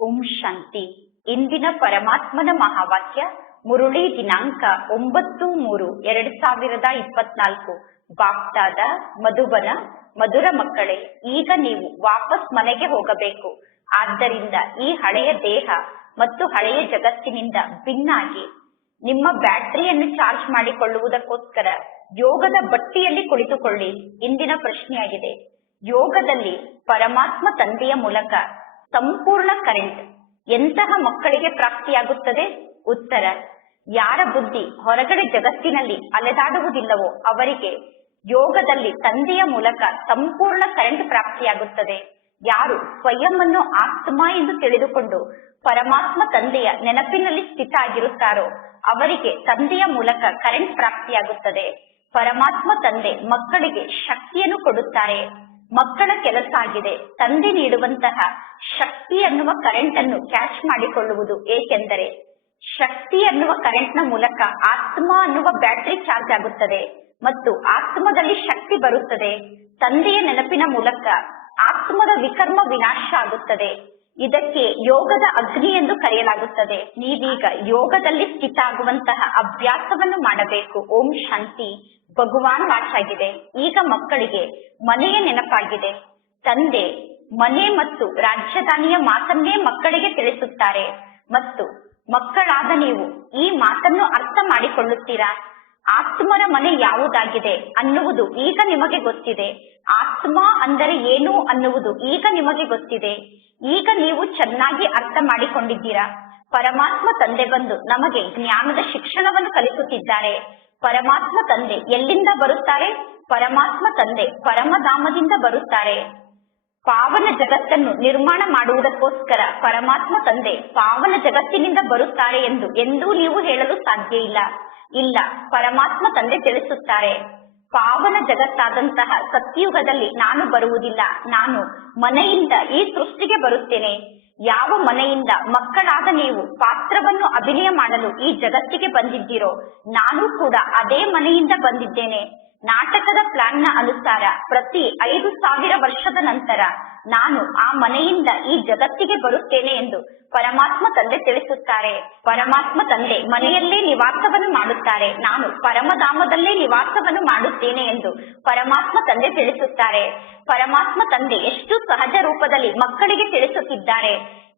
ಓಂ ಶಾಂತಿ. ಇಂದಿನ ಪರಮಾತ್ಮನ ಮಹಾವಾಕ್ಯ ಮುರುಳಿ ದಿನಾಂಕ 9/3/2024. ಬಾಪ್ದಾದ ಮಧುಬನ. ಮಧುರ ಮಕ್ಕಳೇ, ಈಗ ನೀವು ವಾಪಸ್ ಮನೆಗೆ ಹೋಗಬೇಕು. ಆದ್ದರಿಂದ ಈ ಹಳೆಯ ದೇಹ ಮತ್ತು ಹಳೆಯ ಜಗತ್ತಿನಿಂದ ಭಿನ್ನಾಗಿ ನಿಮ್ಮ ಬ್ಯಾಟರಿಯನ್ನು ಚಾರ್ಜ್ ಮಾಡಿಕೊಳ್ಳುವುದಕ್ಕೋಸ್ಕರ ಯೋಗದ ಬಟ್ಟಿಯಲ್ಲಿ ಕುಳಿತುಕೊಳ್ಳಿ. ಇಂದಿನ ಪ್ರಶ್ನೆಯಾಗಿದೆ, ಯೋಗದಲ್ಲಿ ಪರಮಾತ್ಮ ತಂದೆಯ ಮೂಲಕ ಸಂಪೂರ್ಣ ಕರೆಂಟ್ ಎಂತಹ ಮಕ್ಕಳಿಗೆ ಪ್ರಾಪ್ತಿಯಾಗುತ್ತದೆ? ಉತ್ತರ: ಯಾರ ಬುದ್ಧಿ ಹೊರಗಡೆ ಜಗತ್ತಿನಲ್ಲಿ ಅಲೆದಾಡುವುದಿಲ್ಲವೋ ಅವರಿಗೆ ಯೋಗದಲ್ಲಿ ತಂದೆಯ ಮೂಲಕ ಸಂಪೂರ್ಣ ಕರೆಂಟ್ ಪ್ರಾಪ್ತಿಯಾಗುತ್ತದೆ. ಯಾರು ಸ್ವಯಂ ಅನ್ನು ಆತ್ಮ ಎಂದು ತಿಳಿದುಕೊಂಡು ಪರಮಾತ್ಮ ತಂದೆಯ ನೆನಪಿನಲ್ಲಿ ಸ್ಥಿತ ಆಗಿರುತ್ತಾರೋ ಅವರಿಗೆ ತಂದೆಯ ಮೂಲಕ ಕರೆಂಟ್ ಪ್ರಾಪ್ತಿಯಾಗುತ್ತದೆ. ಪರಮಾತ್ಮ ತಂದೆ ಮಕ್ಕಳಿಗೆ ಶಕ್ತಿಯನ್ನು ಕೊಡುತ್ತಾರೆ. ಮಕ್ಕಳ ಕೆಲಸ ಆಗಿದೆ ತಂದೆ ನೀಡುವಂತಹ ಶಕ್ತಿ ಅನ್ನುವ ಕರೆಂಟ್ ಅನ್ನು ಕ್ಯಾಚ್ ಮಾಡಿಕೊಳ್ಳುವುದು. ಏಕೆಂದರೆ ಶಕ್ತಿ ಅನ್ನುವ ಕರೆಂಟ್ ನ ಮೂಲಕ ಆತ್ಮ ಅನ್ನುವ ಬ್ಯಾಟರಿ ಚಾರ್ಜ್ ಆಗುತ್ತದೆ ಮತ್ತು ಆತ್ಮದಲ್ಲಿ ಶಕ್ತಿ ಬರುತ್ತದೆ. ತಂದೆಯ ನೆನಪಿನ ಮೂಲಕ ಆತ್ಮದ ವಿಕರ್ಮ ವಿನಾಶ ಆಗುತ್ತದೆ. ಇದಕ್ಕೆ ಯೋಗದ ಅಗ್ನಿ ಎಂದು ಕರೆಯಲಾಗುತ್ತದೆ. ನೀವೀಗ ಯೋಗದಲ್ಲಿ ಸ್ಥಿತ ಆಗುವಂತಹ ಅಭ್ಯಾಸವನ್ನು ಮಾಡಬೇಕು. ಓಂ ಶಾಂತಿ. ಭಗವಾನ್ ವಾಚಾಗಿದೆ. ಈಗ ಮಕ್ಕಳಿಗೆ ಮನೆಯ ನೆನಪಾಗಿದೆ. ತಂದೆ ಮನೆ ಮತ್ತು ರಾಜಧಾನಿಯ ಮಾತನ್ನೇ ಮಕ್ಕಳಿಗೆ ತಿಳಿಸುತ್ತಾರೆ ಮತ್ತು ಮಕ್ಕಳಾದ ನೀವು ಈ ಮಾತನ್ನು ಅರ್ಥ ಮಾಡಿಕೊಳ್ಳುತ್ತೀರಾ? ಆತ್ಮನ ಮನೆ ಯಾವುದಾಗಿದೆ ಅನ್ನುವುದು ಈಗ ನಿಮಗೆ ಗೊತ್ತಿದೆ. ಆತ್ಮ ಅಂದರೆ ಏನು ಅನ್ನುವುದು ಈಗ ನಿಮಗೆ ಗೊತ್ತಿದೆ. ಈಗ ನೀವು ಚೆನ್ನಾಗಿ ಅರ್ಥ ಮಾಡಿಕೊಂಡಿದ್ದೀರಾ. ಪರಮಾತ್ಮ ತಂದೆ ಬಂದು ನಮಗೆ ಜ್ಞಾನದ ಶಿಕ್ಷಣವನ್ನು ಕಲಿಸುತ್ತಿದ್ದಾರೆ. ಪರಮಾತ್ಮ ತಂದೆ ಎಲ್ಲಿಂದ ಬರುತ್ತಾರೆ? ಪರಮಾತ್ಮ ತಂದೆ ಪರಮಧಾಮದಿಂದ ಬರುತ್ತಾರೆ. ಪಾವನ ಜಗತ್ತನ್ನು ನಿರ್ಮಾಣ ಮಾಡುವುದಕ್ಕೋಸ್ಕರ ಪರಮಾತ್ಮ ತಂದೆ ಪಾವನ ಜಗತ್ತಿನಿಂದ ಬರುತ್ತಾರೆ ಎಂದು ಎಂದೂ ನೀವು ಹೇಳಲು ಸಾಧ್ಯ ಇಲ್ಲ. ಇಲ್ಲ, ಪರಮಾತ್ಮ ತಂದೆ ತಿಳಿಸುತ್ತಾರೆ, ಪಾವನ ಜಗತ್ತಾದಂತಹ ಸತ್ಯುಗದಲ್ಲಿ ನಾನು ಬರುವುದಿಲ್ಲ. ನಾನು ಮನೆಯಿಂದ ಈ ಸೃಷ್ಟಿಗೆ ಬರುತ್ತೇನೆ. ಯಾವ ಮನೆಯಿಂದ ಮಕ್ಕಳಾದ ನೀವು ಪಾತ್ರವನ್ನು ಅಭಿನಯ ಮಾಡಲು ಈ ಜಗತ್ತಿಗೆ ಬಂದಿದ್ದೀರೋ ನಾನು ಕೂಡ ಅದೇ ಮನೆಯಿಂದ ಬಂದಿದ್ದೇನೆ. ನಾಟಕದ ಪ್ಲಾನ್ ನ ಅನುಸಾರ ಪ್ರತಿ 5,000 ವರ್ಷದ ನಂತರ ನಾನು ಆ ಮನೆಯಿಂದ ಈ ಜಗತ್ತಿಗೆ ಬರುತ್ತೇನೆ ಎಂದು ಪರಮಾತ್ಮ ತಂದೆ ತಿಳಿಸುತ್ತಾರೆ. ಪರಮಾತ್ಮ ತಂದೆ ಮನೆಯಲ್ಲೇ ನಿವಾಸವನ್ನು ಮಾಡುತ್ತಾರೆ. ನಾನು ಪರಮಧಾಮದಲ್ಲೇ ನಿವಾಸವನ್ನು ಮಾಡುತ್ತೇನೆ ಎಂದು ಪರಮಾತ್ಮ ತಂದೆ ತಿಳಿಸುತ್ತಾರೆ. ಪರಮಾತ್ಮ ತಂದೆ ಎಷ್ಟು ಸಹಜ ರೂಪದಲ್ಲಿ ಮಕ್ಕಳಿಗೆ ತಿಳಿಸುತ್ತಿದ್ದಾರೆ.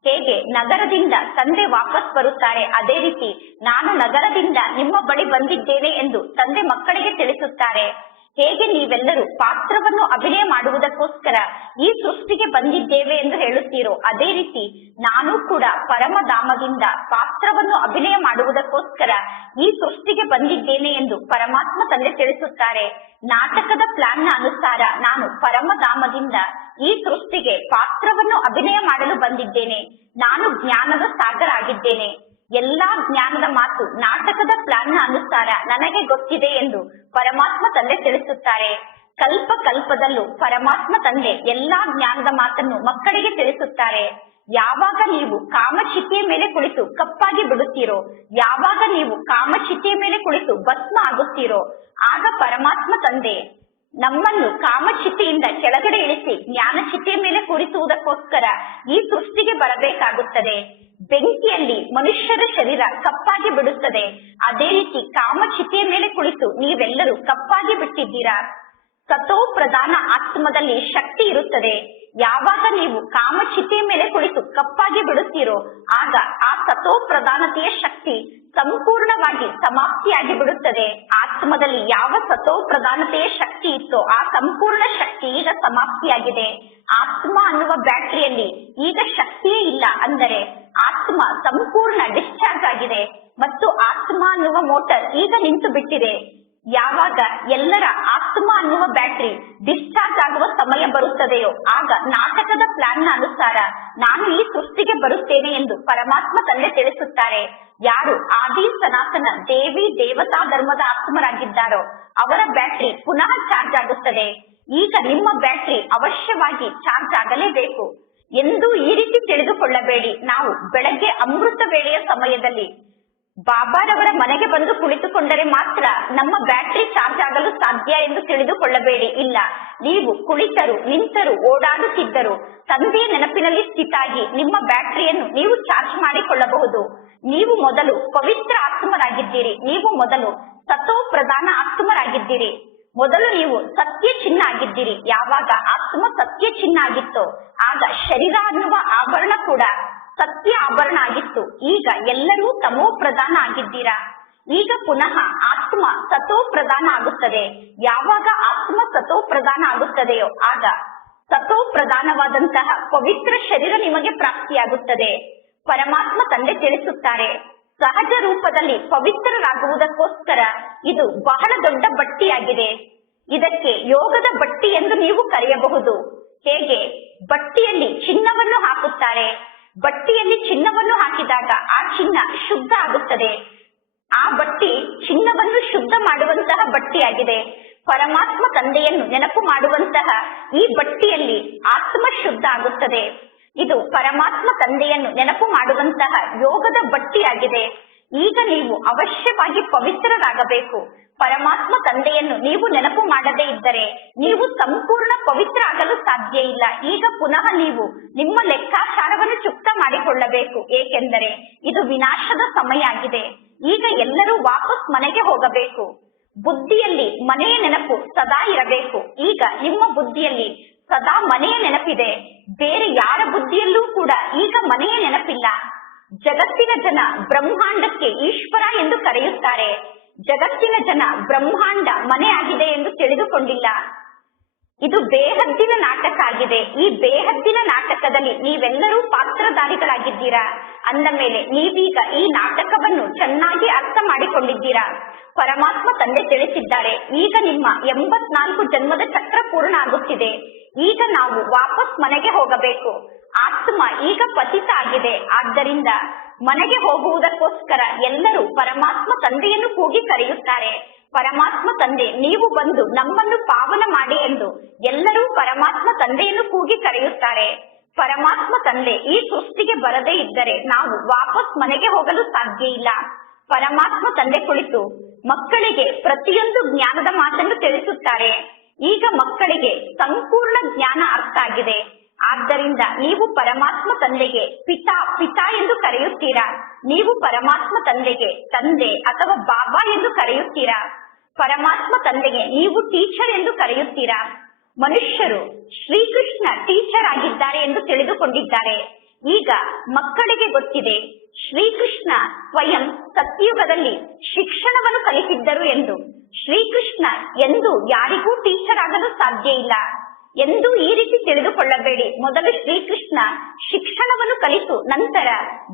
ಹೇಗೆ ನಗರದಿಂದ ತಂದೆ ವಾಪಸ್ ಬರುತ್ತಾರೆ, ಅದೇ ರೀತಿ ನಾನು ನಗರದಿಂದ ನಿಮ್ಮ ಬಳಿ ಬಂದಿದ್ದೇನೆ ಎಂದು ತಂದೆ ಮಕ್ಕಳಿಗೆ ತಿಳಿಸುತ್ತಾರೆ. ಹೇಗೆ ನೀವೆಲ್ಲರೂ ಪಾತ್ರವನ್ನು ಅಭಿನಯ ಮಾಡುವುದಕ್ಕೋಸ್ಕರ ಈ ಸೃಷ್ಟಿಗೆ ಬಂದಿದ್ದೇವೆ ಎಂದು ಹೇಳುತ್ತೀರೋ ಅದೇ ರೀತಿ ನಾನು ಕೂಡ ಪರಮಧಾಮದಿಂದ ಪಾತ್ರವನ್ನು ಅಭಿನಯ ಮಾಡುವುದಕ್ಕೋಸ್ಕರ ಈ ಸೃಷ್ಟಿಗೆ ಬಂದಿದ್ದೇನೆ ಎಂದು ಪರಮಾತ್ಮ ತಂದೆ ತಿಳಿಸುತ್ತಾರೆ. ನಾಟಕದ ಪ್ಲಾನ್ ನ ಅನುಸಾರ ನಾನು ಪರಮಧಾಮದಿಂದ ಈ ಸೃಷ್ಟಿಗೆ ಪಾತ್ರವನ್ನು ಅಭಿನಯ ಮಾಡಲು ಬಂದಿದ್ದೇನೆ. ನಾನು ಜ್ಞಾನದ ಸಾಗರ ಆಗಿದ್ದೇನೆ. ಎಲ್ಲಾ ಜ್ಞಾನದ ಮಾತು ನಾಟಕದ ಪ್ಲಾನ್ ನ ಅನುಸಾರ ನನಗೆ ಗೊತ್ತಿದೆ ಎಂದು ಪರಮಾತ್ಮ ತಂದೆ ತಿಳಿಸುತ್ತಾರೆ. ಕಲ್ಪ ಕಲ್ಪದಲ್ಲೂ ಪರಮಾತ್ಮ ತಂದೆ ಎಲ್ಲಾ ಜ್ಞಾನದ ಮಾತನ್ನು ಮಕ್ಕಳಿಗೆ ತಿಳಿಸುತ್ತಾರೆ. ಯಾವಾಗ ನೀವು ಕಾಮಚಿತೆಯ ಮೇಲೆ ಕುಳಿತು ಕಪ್ಪಾಗಿ ಬಿಡುತ್ತೀರೋ, ಯಾವಾಗ ನೀವು ಕಾಮಚಿತೆಯ ಮೇಲೆ ಕುಳಿತು ಭಸ್ಮ ಆಗುತ್ತೀರೋ, ಆಗ ಪರಮಾತ್ಮ ತಂದೆ ನಮ್ಮನ್ನು ಕಾಮಚಿತೆಯಿಂದ ಕೆಳಗಡೆ ಇಳಿಸಿ ಜ್ಞಾನಚಿತೆಯ ಮೇಲೆ ಕೂರಿಸುವುದಕ್ಕೋಸ್ಕರ ಈ ಸೃಷ್ಟಿಗೆ ಬರಬೇಕಾಗುತ್ತದೆ. ಬೆಂಕಿಯಲ್ಲಿ ಮನುಷ್ಯರ ಶರೀರ ಕಪ್ಪಾಗಿ ಬಿಡುತ್ತದೆ. ಅದೇ ರೀತಿ ಕಾಮಚಿತೆಯ ಮೇಲೆ ಕುಳಿತು ನೀವೆಲ್ಲರೂ ಕಪ್ಪಾಗಿ ಬಿಟ್ಟಿದ್ದೀರಾ. ಸತೋ ಪ್ರಧಾನ ಆತ್ಮದಲ್ಲಿ ಶಕ್ತಿ ಇರುತ್ತದೆ. ಯಾವಾಗ ನೀವು ಕಾಮಚಿತೆಯ ಮೇಲೆ ಕುಳಿತು ಕಪ್ಪಾಗಿ ಬಿಡುತ್ತೀರೋ ಆಗ ಆ ಸತೋ ಪ್ರಧಾನತೆಯ ಶಕ್ತಿ ಸಂಪೂರ್ಣವಾಗಿ ಸಮಾಪ್ತಿಯಾಗಿ ಬಿಡುತ್ತದೆ. ಆತ್ಮದಲ್ಲಿ ಯಾವ ಸತೋ ಪ್ರಧಾನತೆಯ ಶಕ್ತಿ ಇತ್ತೋ ಆ ಸಂಪೂರ್ಣ ಶಕ್ತಿ ಈಗ ಸಮಾಪ್ತಿಯಾಗಿದೆ. ಆತ್ಮ ಅನ್ನುವ ಬ್ಯಾಟರಿಯಲ್ಲಿ ಈಗ ಶಕ್ತಿಯೇ ಇಲ್ಲ. ಅಂದರೆ ಆತ್ಮ ಸಂಪೂರ್ಣ ಡಿಸ್ಚಾರ್ಜ್ ಆಗಿದೆ ಮತ್ತು ಆತ್ಮ ಅನ್ನುವ ಮೋಟರ್ ಈಗ ನಿಂತು ಬಿಟ್ಟಿದೆ. ಯಾವಾಗ ಎಲ್ಲರ ಆತ್ಮ ಅನ್ನುವ ಬ್ಯಾಟರಿ ಡಿಸ್ಚಾರ್ಜ್ ಆಗುವ ಸಮಯ ಬರುತ್ತದೆಯೋ ಆಗ ನಾಟಕದ ಪ್ಲಾನ್ ನ ಅನುಸಾರ ನಾನು ಈ ಸೃಷ್ಟಿಗೆ ಬರುತ್ತೇನೆ ಎಂದು ಪರಮಾತ್ಮ ತಂದೆ ತಿಳಿಸುತ್ತಾರೆ. ಯಾರು ಆದಿ ಸನಾತನ ದೇವಿ ದೇವತಾ ಧರ್ಮದ ಆತ್ಮರಾಗಿದ್ದಾರೋ ಅವರ ಬ್ಯಾಟರಿ ಪುನಃ ಚಾರ್ಜ್ ಆಗುತ್ತದೆ. ಈಗ ನಿಮ್ಮ ಬ್ಯಾಟರಿ ಅವಶ್ಯವಾಗಿ ಚಾರ್ಜ್ ಆಗಲೇಬೇಕು ಎಂದು ಈ ರೀತಿ ತಿಳಿದುಕೊಳ್ಳಬೇಡಿ. ನಾವು ಬೆಳಗ್ಗೆ ಅಮೃತ ವೇಳೆಯ ಸಮಯದಲ್ಲಿ ಬಾಬಾರವರ ಮನೆಗೆ ಬಂದು ಕುಳಿತುಕೊಂಡರೆ ಮಾತ್ರ ನಮ್ಮ ಬ್ಯಾಟರಿ ಚಾರ್ಜ್ ಆಗಲು ಸಾಧ್ಯ ಎಂದು ತಿಳಿದುಕೊಳ್ಳಬೇಡಿ. ಇಲ್ಲ, ನೀವು ಕುಳಿತರು, ನಿಂತರು, ಓಡಾಡುತ್ತಿದ್ದರು ತಂದೆಯ ನೆನಪಿನಲ್ಲಿ ಸ್ಥಿತಾಗಿ ನಿಮ್ಮ ಬ್ಯಾಟರಿಯನ್ನು ನೀವು ಚಾರ್ಜ್ ಮಾಡಿಕೊಳ್ಳಬಹುದು. ನೀವು ಮೊದಲು ಪವಿತ್ರ ಆತ್ಮರಾಗಿದ್ದೀರಿ. ನೀವು ಮೊದಲು ಸತೋ ಪ್ರಧಾನ ಆತ್ಮರಾಗಿದ್ದೀರಿ. ಮೊದಲು ನೀವು ಸತ್ಯ ಚಿನ್ನ ಆಗಿದ್ದೀರಿ. ಯಾವಾಗ ಆತ್ಮ ಸತ್ಯ ಚಿನ್ನ ಆಗಿತ್ತೋ ಆಗ ಶರೀರ ಅನ್ನುವ ಆಭರಣ ಕೂಡ ಸತ್ಯ ಆಭರಣ ಆಗಿತ್ತು. ಈಗ ಎಲ್ಲರೂ ತಮೋ ಪ್ರಧಾನ ಆಗಿದ್ದೀರಾ. ಈಗ ಪುನಃ ಆತ್ಮ ಸತೋ ಪ್ರಧಾನ ಆಗುತ್ತದೆ. ಯಾವಾಗ ಆತ್ಮ ಸತೋ ಪ್ರಧಾನ ಆಗುತ್ತದೆಯೋ ಆಗ ಸತೋ ಪ್ರಧಾನವಾದಂತಹ ಪವಿತ್ರ ಶರೀರ ನಿಮಗೆ ಪ್ರಾಪ್ತಿಯಾಗುತ್ತದೆ. ಪರಮಾತ್ಮ ತಂದೆ ತಿಳಿಸುತ್ತಾರೆ, ಸಹಜ ರೂಪದಲ್ಲಿ ಪವಿತ್ರರಾಗುವುದಕ್ಕೋಸ್ಕರ ಇದು ಬಹಳ ದೊಡ್ಡ ಬಟ್ಟಿಯಾಗಿದೆ. ಇದಕ್ಕೆ ಯೋಗದ ಬಟ್ಟಿ ಎಂದು ನೀವು ಕರೆಯಬಹುದು. ಹೇಗೆ ಬಟ್ಟಿಯಲ್ಲಿ ಚಿನ್ನವನ್ನು ಹಾಕುತ್ತಾರೆ, ಬಟ್ಟಿಯಲ್ಲಿ ಚಿನ್ನವನ್ನು ಹಾಕಿದಾಗ ಆ ಚಿನ್ನ ಶುದ್ಧ ಆಗುತ್ತದೆ. ಆ ಬಟ್ಟಿ ಚಿನ್ನವನ್ನು ಶುದ್ಧ ಮಾಡುವಂತಹ ಬಟ್ಟಿಯಾಗಿದೆ. ಪರಮಾತ್ಮ ತಂದೆಯನ್ನು ನೆನಪು ಮಾಡುವಂತಹ ಈ ಬಟ್ಟಿಯಲ್ಲಿ ಆತ್ಮ ಶುದ್ಧ ಆಗುತ್ತದೆ. ಇದು ಪರಮಾತ್ಮ ತಂದೆಯನ್ನು ನೆನಪು ಮಾಡುವಂತಹ ಯೋಗದ ಬಟ್ಟಿಯಾಗಿದೆ. ಈಗ ನೀವು ಅವಶ್ಯವಾಗಿ ಪವಿತ್ರರಾಗಬೇಕು. ಪರಮಾತ್ಮ ತಂದೆಯನ್ನು ನೀವು ನೆನಪು ಮಾಡದೇ ಇದ್ದರೆ ನೀವು ಸಂಪೂರ್ಣ ಪವಿತ್ರ ಆಗಲು ಸಾಧ್ಯ ಇಲ್ಲ. ಈಗ ಪುನಃ ನೀವು ನಿಮ್ಮ ಲೆಕ್ಕಾಚಾರವನ್ನು ಚುಕ್ತ ಮಾಡಿಕೊಳ್ಳಬೇಕು. ಏಕೆಂದರೆ ಇದು ವಿನಾಶದ ಸಮಯ ಆಗಿದೆ. ಈಗ ಎಲ್ಲರೂ ವಾಪಸ್ ಮನೆಗೆ ಹೋಗಬೇಕು. ಬುದ್ಧಿಯಲ್ಲಿ ಮನೆಯ ನೆನಪು ಸದಾ ಇರಬೇಕು. ಈಗ ನಿಮ್ಮ ಬುದ್ಧಿಯಲ್ಲಿ ಸದಾ ಮನೆಯ ನೆನಪಿದೆ. ಬೇರೆ ಯಾರ ಬುದ್ಧಿಯಲ್ಲೂ ಕೂಡ ಈಗ ಮನೆಯ ನೆನಪಿಲ್ಲ. ಜಗತ್ತಿನ ಜನ ಬ್ರಹ್ಮಾಂಡಕ್ಕೆ ಈಶ್ವರ ಎಂದು ಕರೆಯುತ್ತಾರೆ. ಜಗತ್ತಿನ ಜನ ಬ್ರಹ್ಮಾಂಡ ಮನೆ ಆಗಿದೆ ಎಂದು ತಿಳಿದುಕೊಂಡಿಲ್ಲ. ಇದು ಬೇಹದ್ದಿನ ನಾಟಕ ಆಗಿದೆ. ಈ ಬೇಹದ್ದಿನ ನಾಟಕದಲ್ಲಿ ನೀವೆಲ್ಲರೂ ಪಾತ್ರಧಾರಿಗಳಾಗಿದ್ದೀರಾ. ಅಂದ ಮೇಲೆ ನೀವೀಗ ಈ ನಾಟಕವನ್ನು ಚೆನ್ನಾಗಿ ಅರ್ಥ ಮಾಡಿಕೊಂಡಿದ್ದೀರಾ. ಪರಮಾತ್ಮ ತಂದೆ ತಿಳಿಸಿದ್ದಾರೆ, ಈಗ ನಿಮ್ಮ 84 ಜನ್ಮದ ಚಕ್ರ ಪೂರ್ಣ ಆಗುತ್ತಿದೆ. ಈಗ ನಾವು ವಾಪಸ್ ಮನೆಗೆ ಹೋಗಬೇಕು. ಆತ್ಮ ಈಗ ಪತಿತ ಆಗಿದೆ. ಆದ್ದರಿಂದ ಮನೆಗೆ ಹೋಗುವುದಕ್ಕೋಸ್ಕರ ಎಲ್ಲರೂ ಪರಮಾತ್ಮ ತಂದೆಯನ್ನು ಕೂಗಿ ಕರೆಯುತ್ತಾರೆ. ಪರಮಾತ್ಮ ತಂದೆ, ನೀವು ಬಂದು ನಮ್ಮನ್ನು ಪಾವನ ಮಾಡಿ ಎಂದು ಎಲ್ಲರೂ ಪರಮಾತ್ಮ ತಂದೆಯನ್ನು ಕೂಗಿ ಕರೆಯುತ್ತಾರೆ. ಪರಮಾತ್ಮ ತಂದೆ ಈ ಸೃಷ್ಟಿಗೆ ಬರದೇ ಇದ್ದರೆ ನಾವು ವಾಪಸ್ ಮನೆಗೆ ಹೋಗಲು ಸಾಧ್ಯ ಇಲ್ಲ. ಪರಮಾತ್ಮ ತಂದೆ ಕುಳಿತು ಮಕ್ಕಳಿಗೆ ಪ್ರತಿಯೊಂದು ಜ್ಞಾನದ ಮಾತನ್ನು ತಿಳಿಸುತ್ತಾರೆ. ಈಗ ಮಕ್ಕಳಿಗೆ ಸಂಪೂರ್ಣ ಜ್ಞಾನ ಅರ್ಥ ಆಗಿದೆ. ಆದ್ದರಿಂದ ನೀವು ಪರಮಾತ್ಮ ತಂದೆಗೆ ಪಿತಾ ಎಂದು ಕರೆಯುತ್ತೀರಾ. ನೀವು ಪರಮಾತ್ಮ ತಂದೆಗೆ ತಂದೆ ಅಥವಾ ಬಾಬಾ ಎಂದು ಕರೆಯುತ್ತೀರಾ. ಪರಮಾತ್ಮ ತಂದೆಗೆ ನೀವು ಟೀಚರ್ ಎಂದು ಕರೆಯುತ್ತೀರಾ. ಮನುಷ್ಯರು ಶ್ರೀಕೃಷ್ಣ ಟೀಚರ್ ಆಗಿದ್ದಾರೆ ಎಂದು ತಿಳಿದುಕೊಂಡಿದ್ದಾರೆ. ಈಗ ಮಕ್ಕಳಿಗೆ ಗೊತ್ತಿದೆ, ಶ್ರೀಕೃಷ್ಣ ಸ್ವಯಂ ಸತ್ಯುಗದಲ್ಲಿ ಶಿಕ್ಷಣವನ್ನು ಕಲಿಸಿದ್ದರು ಎಂದು. ಶ್ರೀಕೃಷ್ಣ ಎಂದು ಯಾರಿಗೂ ಟೀಚರ್ ಆಗಲು ಸಾಧ್ಯ ಇಲ್ಲ ಎಂದು ಈ ರೀತಿ ತಿಳಿದುಕೊಳ್ಳಬೇಡಿ. ಮೊದಲು ಶ್ರೀಕೃಷ್ಣ ಶಿಕ್ಷಣವನ್ನು ಕಲಿತು ನಂತರ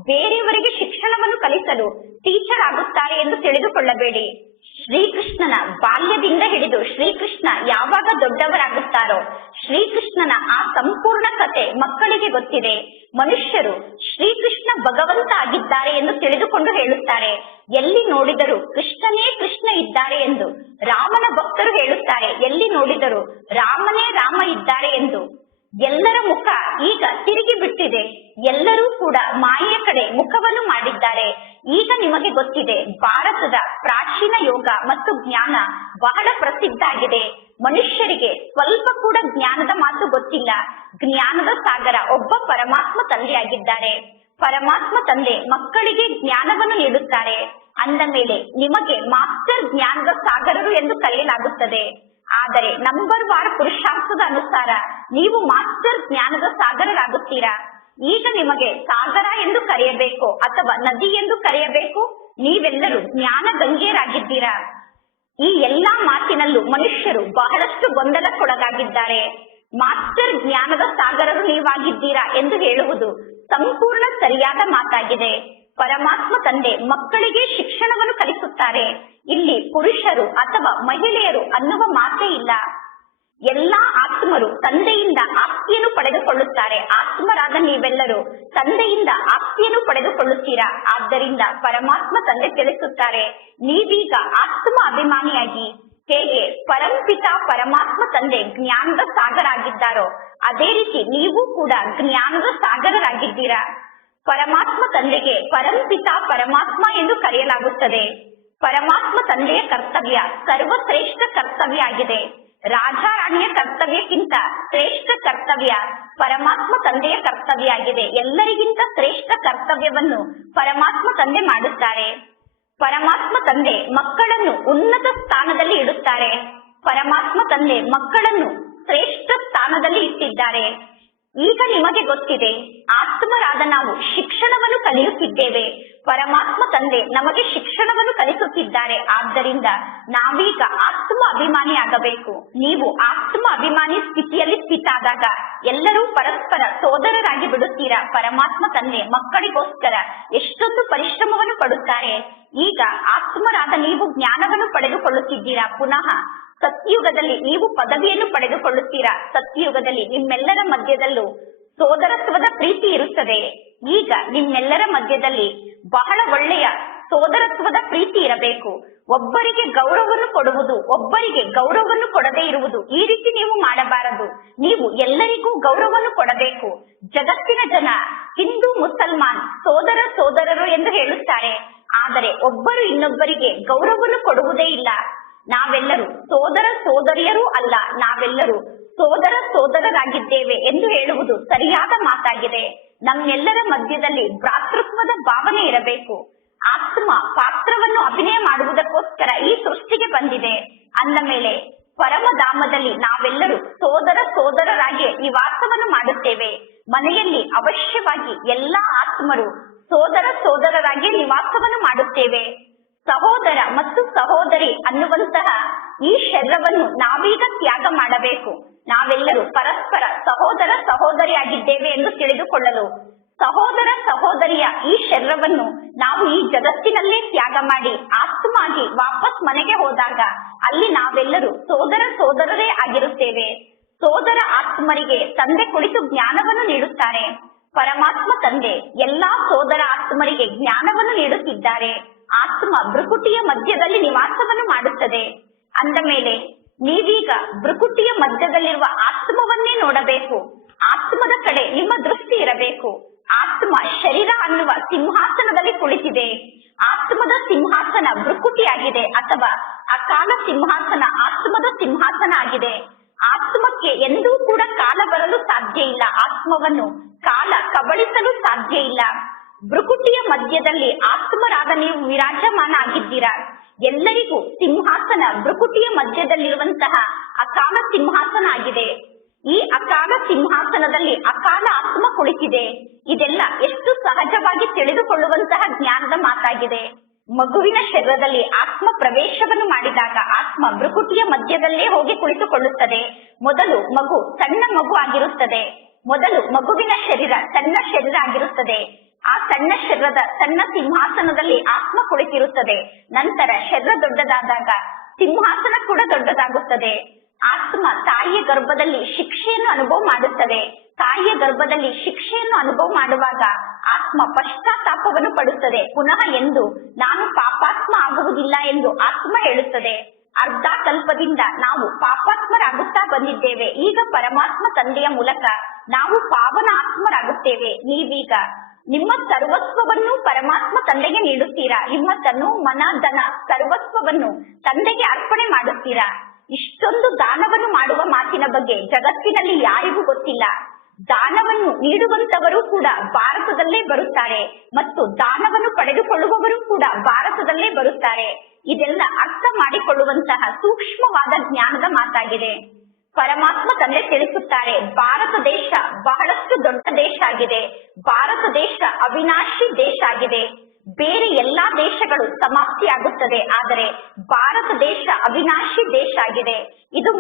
ಬೇರೆಯವರಿಗೆ ಶಿಕ್ಷಣವನ್ನು ಕಲಿಸಲು ಟೀಚರ್ ಆಗುತ್ತಾರೆ ಎಂದು ತಿಳಿದುಕೊಳ್ಳಬೇಡಿ. ಶ್ರೀಕೃಷ್ಣನ ಬಾಲ್ಯದಿಂದ ಹಿಡಿದು ಶ್ರೀಕೃಷ್ಣ ಯಾವಾಗ ದೊಡ್ಡವರಾಗುತ್ತಾರೋ ಶ್ರೀಕೃಷ್ಣನ ಆ ಸಂಪೂರ್ಣ ಕತೆ ಮಕ್ಕಳಿಗೆ ಗೊತ್ತಿದೆ. ಮನುಷ್ಯರು ಶ್ರೀಕೃಷ್ಣ ಭಗವಂತ ಆಗಿದ್ದಾರೆ ಎಂದು ತಿಳಿದುಕೊಂಡು ಹೇಳುತ್ತಾರೆ. ಎಲ್ಲಿ ನೋಡಿದರೂ ಕೃಷ್ಣನೇ ಕೃಷ್ಣ ಇದ್ದಾರೆ ಎಂದು. ರಾಮನ ಭಕ್ತರು ಹೇಳುತ್ತಾರೆ, ಎಲ್ಲಿ ನೋಡಿದರೂ ರಾಮನೇ ರಾಮ ಇದ್ದಾರೆ ಎಂದು. ಎಲ್ಲರ ಮುಖ ಈಗ ತಿರುಗಿ ಬಿಟ್ಟಿದೆ. ಎಲ್ಲರೂ ಕೂಡ ಮಾಯೆಯ ಕಡೆ ಮುಖವನ್ನು ಮಾಡಿದ್ದಾರೆ. ಈಗ ನಿಮಗೆ ಗೊತ್ತಿದೆ, ಭಾರತದ ಪ್ರಾಚೀನ ಯೋಗ ಮತ್ತು ಜ್ಞಾನ ಬಹಳ ಪ್ರಸಿದ್ಧ ಆಗಿದೆ. ಮನುಷ್ಯರಿಗೆ ಸ್ವಲ್ಪ ಕೂಡ ಜ್ಞಾನದ ಮಾತು ಗೊತ್ತಿಲ್ಲ. ಜ್ಞಾನದ ಸಾಗರ ಒಬ್ಬ ಪರಮಾತ್ಮ ತಂದೆಯಾಗಿದ್ದಾರೆ. ಪರಮಾತ್ಮ ತಂದೆ ಮಕ್ಕಳಿಗೆ ಜ್ಞಾನವನ್ನು ನೀಡುತ್ತಾರೆ. ಅಂದ ಮೇಲೆ ನಿಮಗೆ ಮಾಸ್ಟರ್ ಜ್ಞಾನದ ಸಾಗರರು ಎಂದು ಕರೆಯಲಾಗುತ್ತದೆ. ಆದರೆ ನಂಬರ್ ವಾರ್ ಪುರುಷಾರ್ಥದ ಅನುಸಾರ ನೀವು ಮಾಸ್ಟರ್ ಜ್ಞಾನದ ಸಾಗರರಾಗುತ್ತೀರಾ. ಈಗ ನಿಮಗೆ ಸಾಗರ ಎಂದು ಕರೆಯಬೇಕು ಅಥವಾ ನದಿ ಎಂದು ಕರೆಯಬೇಕು. ನೀವೆಲ್ಲರೂ ಜ್ಞಾನ ಗಂಗೆಯರಾಗಿದ್ದೀರಾ. ಈ ಎಲ್ಲಾ ಮಾತಿನಲ್ಲೂ ಮನುಷ್ಯರು ಬಹಳಷ್ಟು ಗೊಂದಲಕ್ಕೊಳಗಾಗಿದ್ದಾರೆ. ಮಾಸ್ಟರ್ ಜ್ಞಾನದ ಸಾಗರರು ನೀವಾಗಿದ್ದೀರಾ ಎಂದು ಹೇಳುವುದು ಸಂಪೂರ್ಣ ಸರಿಯಾದ ಮಾತಾಗಿದೆ. ಪರಮಾತ್ಮ ತಂದೆ ಮಕ್ಕಳಿಗೆ ಶಿಕ್ಷಣವನ್ನು ಕಲಿಸುತ್ತಾರೆ. ಇಲ್ಲಿ ಪುರುಷರು ಅಥವಾ ಮಹಿಳೆಯರು ಅನ್ನುವ ಮಾತೇ ಇಲ್ಲ. ಎಲ್ಲಾ ಆತ್ಮರು ತಂದೆಯಿಂದ ಆಸ್ತಿಯನ್ನು ಪಡೆದುಕೊಳ್ಳುತ್ತಾರೆ. ಆತ್ಮರಾದ ನೀವೆಲ್ಲರೂ ತಂದೆಯಿಂದ ಆಸ್ತಿಯನ್ನು ಪಡೆದುಕೊಳ್ಳುತ್ತೀರಾ. ಆದ್ದರಿಂದ ಪರಮಾತ್ಮ ತಂದೆ ತಿಳಿಸುತ್ತಾರೆ, ನೀವೀಗ ಆತ್ಮ ಅಭಿಮಾನಿಯಾಗಿ ಹೇಗೆ ಪರಂಪಿತ ಪರಮಾತ್ಮ ತಂದೆ ಜ್ಞಾನದ ಸಾಗರ ಆಗಿದ್ದಾರೋ ಅದೇ ರೀತಿ ನೀವು ಕೂಡ ಜ್ಞಾನದ ಸಾಗರರಾಗಿದ್ದೀರಾ. ಪರಮಾತ್ಮ ತಂದೆಗೆ ಪರಂಪಿತ ಪರಮಾತ್ಮ ಎಂದು ಕರೆಯಲಾಗುತ್ತದೆ. ಪರಮಾತ್ಮ ತಂದೆಯ ಕರ್ತವ್ಯ ಸರ್ವಶ್ರೇಷ್ಠ ಕರ್ತವ್ಯ ಆಗಿದೆ. ರಾಜ ರಾಣಿಯ ಕರ್ತವ್ಯಕ್ಕಿಂತ ಶ್ರೇಷ್ಠ ಕರ್ತವ್ಯ ಪರಮಾತ್ಮ ತಂದೆಯ ಕರ್ತವ್ಯ ಆಗಿದೆ. ಎಲ್ಲರಿಗಿಂತ ಶ್ರೇಷ್ಠ ಕರ್ತವ್ಯವನ್ನು ಪರಮಾತ್ಮ ತಂದೆ ಮಾಡುತ್ತಾರೆ. ಪರಮಾತ್ಮ ತಂದೆ ಮಕ್ಕಳನ್ನು ಉನ್ನತ ಸ್ಥಾನದಲ್ಲಿ ಇಡುತ್ತಾರೆ. ಪರಮಾತ್ಮ ತಂದೆ ಮಕ್ಕಳನ್ನು ಶ್ರೇಷ್ಠ ಸ್ಥಾನದಲ್ಲಿ ಇಟ್ಟಿದ್ದಾರೆ. ಈಗ ನಿಮಗೆ ಗೊತ್ತಿದೆ, ಆತ್ಮರಾದ ನಾವು ಶಿಕ್ಷಣವನ್ನು ಕಲಿಯುತ್ತಿದ್ದೇವೆ. ಪರಮಾತ್ಮ ತಂದೆ ನಮಗೆ ಶಿಕ್ಷಣವನ್ನು ಕಲಿಸುತ್ತಿದ್ದಾರೆ. ಆದ್ದರಿಂದ ನಾವೀಗ ಆತ್ಮ ಅಭಿಮಾನಿ ಆಗಬೇಕು. ನೀವು ಆತ್ಮ ಅಭಿಮಾನಿ ಸ್ಥಿತಿಯಲ್ಲಿ ಸ್ಥಿತಾದಾಗ ಎಲ್ಲರೂ ಪರಸ್ಪರ ಸೋದರರಾಗಿ ಬಿಡುತ್ತೀರಾ. ಪರಮಾತ್ಮ ತಂದೆ ಮಕ್ಕಳಿಗೋಸ್ಕರ ಎಷ್ಟೊಂದು ಪರಿಶ್ರಮವನ್ನು ಪಡುತ್ತಾರೆ. ಈಗ ಆತ್ಮರಾದ ನೀವು ಜ್ಞಾನವನ್ನು ಪಡೆದುಕೊಳ್ಳುತ್ತಿದ್ದೀರಾ. ಪುನಃ ಸತ್ಯುಗದಲ್ಲಿ ನೀವು ಪದವಿಯನ್ನು ಪಡೆದುಕೊಳ್ಳುತ್ತೀರಾ. ಸತ್ಯುಗದಲ್ಲಿ ನಿಮ್ಮೆಲ್ಲರ ಮಧ್ಯದಲ್ಲೂ ಸೋದರತ್ವದ ಪ್ರೀತಿ ಇರುತ್ತದೆ. ಈಗ ನಿಮ್ಮೆಲ್ಲರ ಮಧ್ಯದಲ್ಲಿ ಬಹಳ ಒಳ್ಳೆಯ ಸೋದರತ್ವದ ಪ್ರೀತಿ ಇರಬೇಕು. ಒಬ್ಬರಿಗೆ ಗೌರವವನ್ನು ಕೊಡುವುದು, ಒಬ್ಬರಿಗೆ ಗೌರವವನ್ನು ಕೊಡದೇ ಇರುವುದು, ಈ ರೀತಿ ನೀವು ಮಾಡಬಾರದು. ನೀವು ಎಲ್ಲರಿಗೂ ಗೌರವವನ್ನು ಕೊಡಬೇಕು. ಜಗತ್ತಿನ ಜನ ಹಿಂದೂ ಮುಸಲ್ಮಾನ್ ಸೋದರರು ಎಂದು ಹೇಳುತ್ತಾರೆ. ಆದರೆ ಒಬ್ಬರು ಇನ್ನೊಬ್ಬರಿಗೆ ಗೌರವವನ್ನು ಕೊಡುವುದೇ ಇಲ್ಲ. ನಾವೆಲ್ಲರೂ ಸೋದರಿಯರೂ ಅಲ್ಲ, ನಾವೆಲ್ಲರೂ ಸೋದರರಾಗಿದ್ದೇವೆ ಎಂದು ಹೇಳುವುದು ಸರಿಯಾದ ಮಾತಾಗಿದೆ. ನಮ್ಮೆಲ್ಲರ ಮಧ್ಯದಲ್ಲಿ ಭ್ರಾತೃತ್ವದ ಭಾವನೆ ಇರಬೇಕು. ಆತ್ಮ ಪಾತ್ರವನ್ನು ಅಭಿನಯ ಮಾಡುವುದಕ್ಕೋಸ್ಕರ ಈ ಸೃಷ್ಟಿಗೆ ಬಂದಿದೆ. ಅಂದ ಮೇಲೆ ಪರಮಧಾಮದಲ್ಲಿ ನಾವೆಲ್ಲರೂ ಸೋದರರಾಗಿ ನಿವಾಸವನ್ನು ಮಾಡುತ್ತೇವೆ. ಮನೆಯಲ್ಲಿ ಅವಶ್ಯವಾಗಿ ಎಲ್ಲಾ ಆತ್ಮರು ಸೋದರರಾಗಿ ನಿವಾಸವನ್ನು ಮಾಡುತ್ತೇವೆ. ಸಹೋದರ ಮತ್ತು ಸಹೋದರಿ ಅನ್ನುವಂತಹ ಈ ಶರೀರವನ್ನು ನಾವೀಗ ತ್ಯಾಗ ಮಾಡಬೇಕು. ನಾವೆಲ್ಲರೂ ಪರಸ್ಪರ ಸಹೋದರಿಯಾಗಿದ್ದೇವೆ ಎಂದು ತಿಳಿದುಕೊಳ್ಳಲು ಸಹೋದರಿಯ ಈ ಶರೀರವನ್ನು ನಾವು ಈ ಜಗತ್ತಿನಲ್ಲೇ ತ್ಯಾಗ ಮಾಡಿ ಆತ್ಮ ಆಗಿ ವಾಪಸ್ ಮನೆಗೆ ಹೋದಾಗ ಅಲ್ಲಿ ನಾವೆಲ್ಲರೂ ಸೋದರರೇ ಆಗಿರುತ್ತೇವೆ. ಸೋದರ ಆತ್ಮರಿಗೆ ತಂದೆ ಕುಳಿತು ಜ್ಞಾನವನ್ನು ನೀಡುತ್ತಾರೆ. ಪರಮಾತ್ಮ ತಂದೆ ಎಲ್ಲಾ ಸೋದರ ಆತ್ಮರಿಗೆ ಜ್ಞಾನವನ್ನು ನೀಡುತ್ತಿದ್ದಾರೆ. ಆತ್ಮ ಭ್ರುಕುಟಿಯ ಮಧ್ಯದಲ್ಲಿ ನಿವಾಸವನ್ನು ಮಾಡುತ್ತದೆ. ಅಂದ ಮೇಲೆ ನೀವೀಗ ಭ್ರುಕುಟಿಯ ಮಧ್ಯದಲ್ಲಿರುವ ಆತ್ಮವನ್ನೇ ನೋಡಬೇಕು. ಆತ್ಮದ ಕಡೆ ನಿಮ್ಮ ದೃಷ್ಟಿ ಇರಬೇಕು. ಆತ್ಮ ಶರೀರ ಅನ್ನುವ ಸಿಂಹಾಸನದಲ್ಲಿ ಕುಳಿತಿದೆ. ಆತ್ಮದ ಸಿಂಹಾಸನ ಭ್ರುಕುಟಿಯಾಗಿದೆ ಅಥವಾ ಅಕಾಲ ಸಿಂಹಾಸನ ಆತ್ಮದ ಸಿಂಹಾಸನ ಆಗಿದೆ. ಆತ್ಮಕ್ಕೆ ಎಂದೂ ಕೂಡ ಕಾಲ ಬರಲು ಸಾಧ್ಯ ಇಲ್ಲ. ಆತ್ಮವನ್ನು ಕಾಲ ಕಬಳಿಸಲು ಸಾಧ್ಯ ಇಲ್ಲ. ಭ್ರುಕುಟಿಯ ಮಧ್ಯದಲ್ಲಿ ಆತ್ಮರಾದ ನೀವು ವಿರಾಜಮಾನ ಆಗಿದ್ದೀರಾ. ಎಲ್ಲರಿಗೂ ಸಿಂಹಾಸನ ಭ್ರುಕುಟಿಯ ಮಧ್ಯದಲ್ಲಿರುವಂತಹ ಅಕಾಲ ಸಿಂಹಾಸನ ಆಗಿದೆ. ಈ ಅಕಾಲ ಸಿಂಹಾಸನದಲ್ಲಿ ಅಕಾಲ ಆತ್ಮ ಕುಳಿತಿದೆ. ಇದೆಲ್ಲ ಎಷ್ಟು ಸಹಜವಾಗಿ ತಿಳಿದುಕೊಳ್ಳುವಂತಹ ಜ್ಞಾನದ ಮಾತಾಗಿದೆ. ಮಗುವಿನ ಶರೀರದಲ್ಲಿ ಆತ್ಮ ಪ್ರವೇಶವನ್ನು ಮಾಡಿದಾಗ ಆತ್ಮ ಭ್ರುಕುಟಿಯ ಮಧ್ಯದಲ್ಲೇ ಹೋಗಿ ಕುಳಿತುಕೊಳ್ಳುತ್ತದೆ. ಮೊದಲು ಮಗು ಸಣ್ಣ ಮಗು ಆಗಿರುತ್ತದೆ. ಮೊದಲು ಮಗುವಿನ ಶರೀರ ಸಣ್ಣ ಶರೀರ ಆಗಿರುತ್ತದೆ. ಆ ಸಣ್ಣ ಶರೀರದ ಸಣ್ಣ ಸಿಂಹಾಸನದಲ್ಲಿ ಆತ್ಮ ಕುಳಿತಿರುತ್ತದೆ. ನಂತರ ಶರೀರ ದೊಡ್ಡದಾದಾಗ ಸಿಂಹಾಸನ ಕೂಡ ದೊಡ್ಡದಾಗುತ್ತದೆ. ಆತ್ಮ ತಾಯಿಯ ಗರ್ಭದಲ್ಲಿ ಶಿಕ್ಷೆಯನ್ನು ಅನುಭವ ಮಾಡುತ್ತದೆ. ತಾಯಿಯ ಗರ್ಭದಲ್ಲಿ ಶಿಕ್ಷೆಯನ್ನು ಅನುಭವ ಮಾಡುವಾಗ ಆತ್ಮ ಪಶ್ಚಾತ್ತಾಪವನ್ನು ಪಡುತ್ತದೆ. ಪುನಃ ಎಂದು ನಾನು ಪಾಪಾತ್ಮ ಆಗುವುದಿಲ್ಲ ಎಂದು ಆತ್ಮ ಹೇಳುತ್ತದೆ. ಅರ್ಧ ಕಲ್ಪದಿಂದ ನಾವು ಪಾಪಾತ್ಮರಾಗುತ್ತಾ ಬಂದಿದ್ದೇವೆ. ಈಗ ಪರಮಾತ್ಮ ತಂದೆಯ ಮೂಲಕ ನಾವು ಪಾವನ ಆತ್ಮರಾಗುತ್ತೇವೆ. ನೀವೀಗ ನಿಮ್ಮ ಸರ್ವಸ್ವವನ್ನು ಪರಮಾತ್ಮ ತಂದೆಗೆ ನೀಡುತ್ತೀರಾ. ನಿಮ್ಮ ತನು ಮನ ಧನ ಸರ್ವಸ್ವವನ್ನು ತಂದೆಗೆ ಅರ್ಪಣೆ ಮಾಡುತ್ತೀರಾ. ಇಷ್ಟೊಂದು ದಾನವನ್ನು ಮಾಡುವ ಮಾತಿನ ಬಗ್ಗೆ ಜಗತ್ತಿನಲ್ಲಿ ಯಾರಿಗೂ ಗೊತ್ತಿಲ್ಲ. ದಾನವನ್ನು ನೀಡುವಂತವರು ಕೂಡ ಭಾರತದಲ್ಲೇ ಬರುತ್ತಾರೆ ಮತ್ತು ದಾನವನ್ನು ಪಡೆದುಕೊಳ್ಳುವವರು ಕೂಡ ಭಾರತದಲ್ಲೇ ಬರುತ್ತಾರೆ. ಇದೆಲ್ಲ ಅರ್ಥ ಮಾಡಿಕೊಳ್ಳುವಂತಹ ಸೂಕ್ಷ್ಮವಾದ ಜ್ಞಾನದ ಮಾತಾಗಿದೆ. ಪರಮಾತ್ಮ ತಂದೆ ತಿಳಿಸುತ್ತಾರೆ, ಭಾರತ ದೇಶ ಬಹಳಷ್ಟು ದೊಡ್ಡ ದೇಶ ಆಗಿದೆ. ಭಾರತ ದೇಶ ಅವಿನಾಶಿ ದೇಶ ಆಗಿದೆ. ಬೇರೆ ಎಲ್ಲಾ ದೇಶಗಳು ಸಮಾಪ್ತಿಯಾಗುತ್ತದೆ, ಆದರೆ ಭಾರತ ದೇಶ ಅವಿನಾಶಿ ದೇಶ ಆಗಿದೆ. ಇದು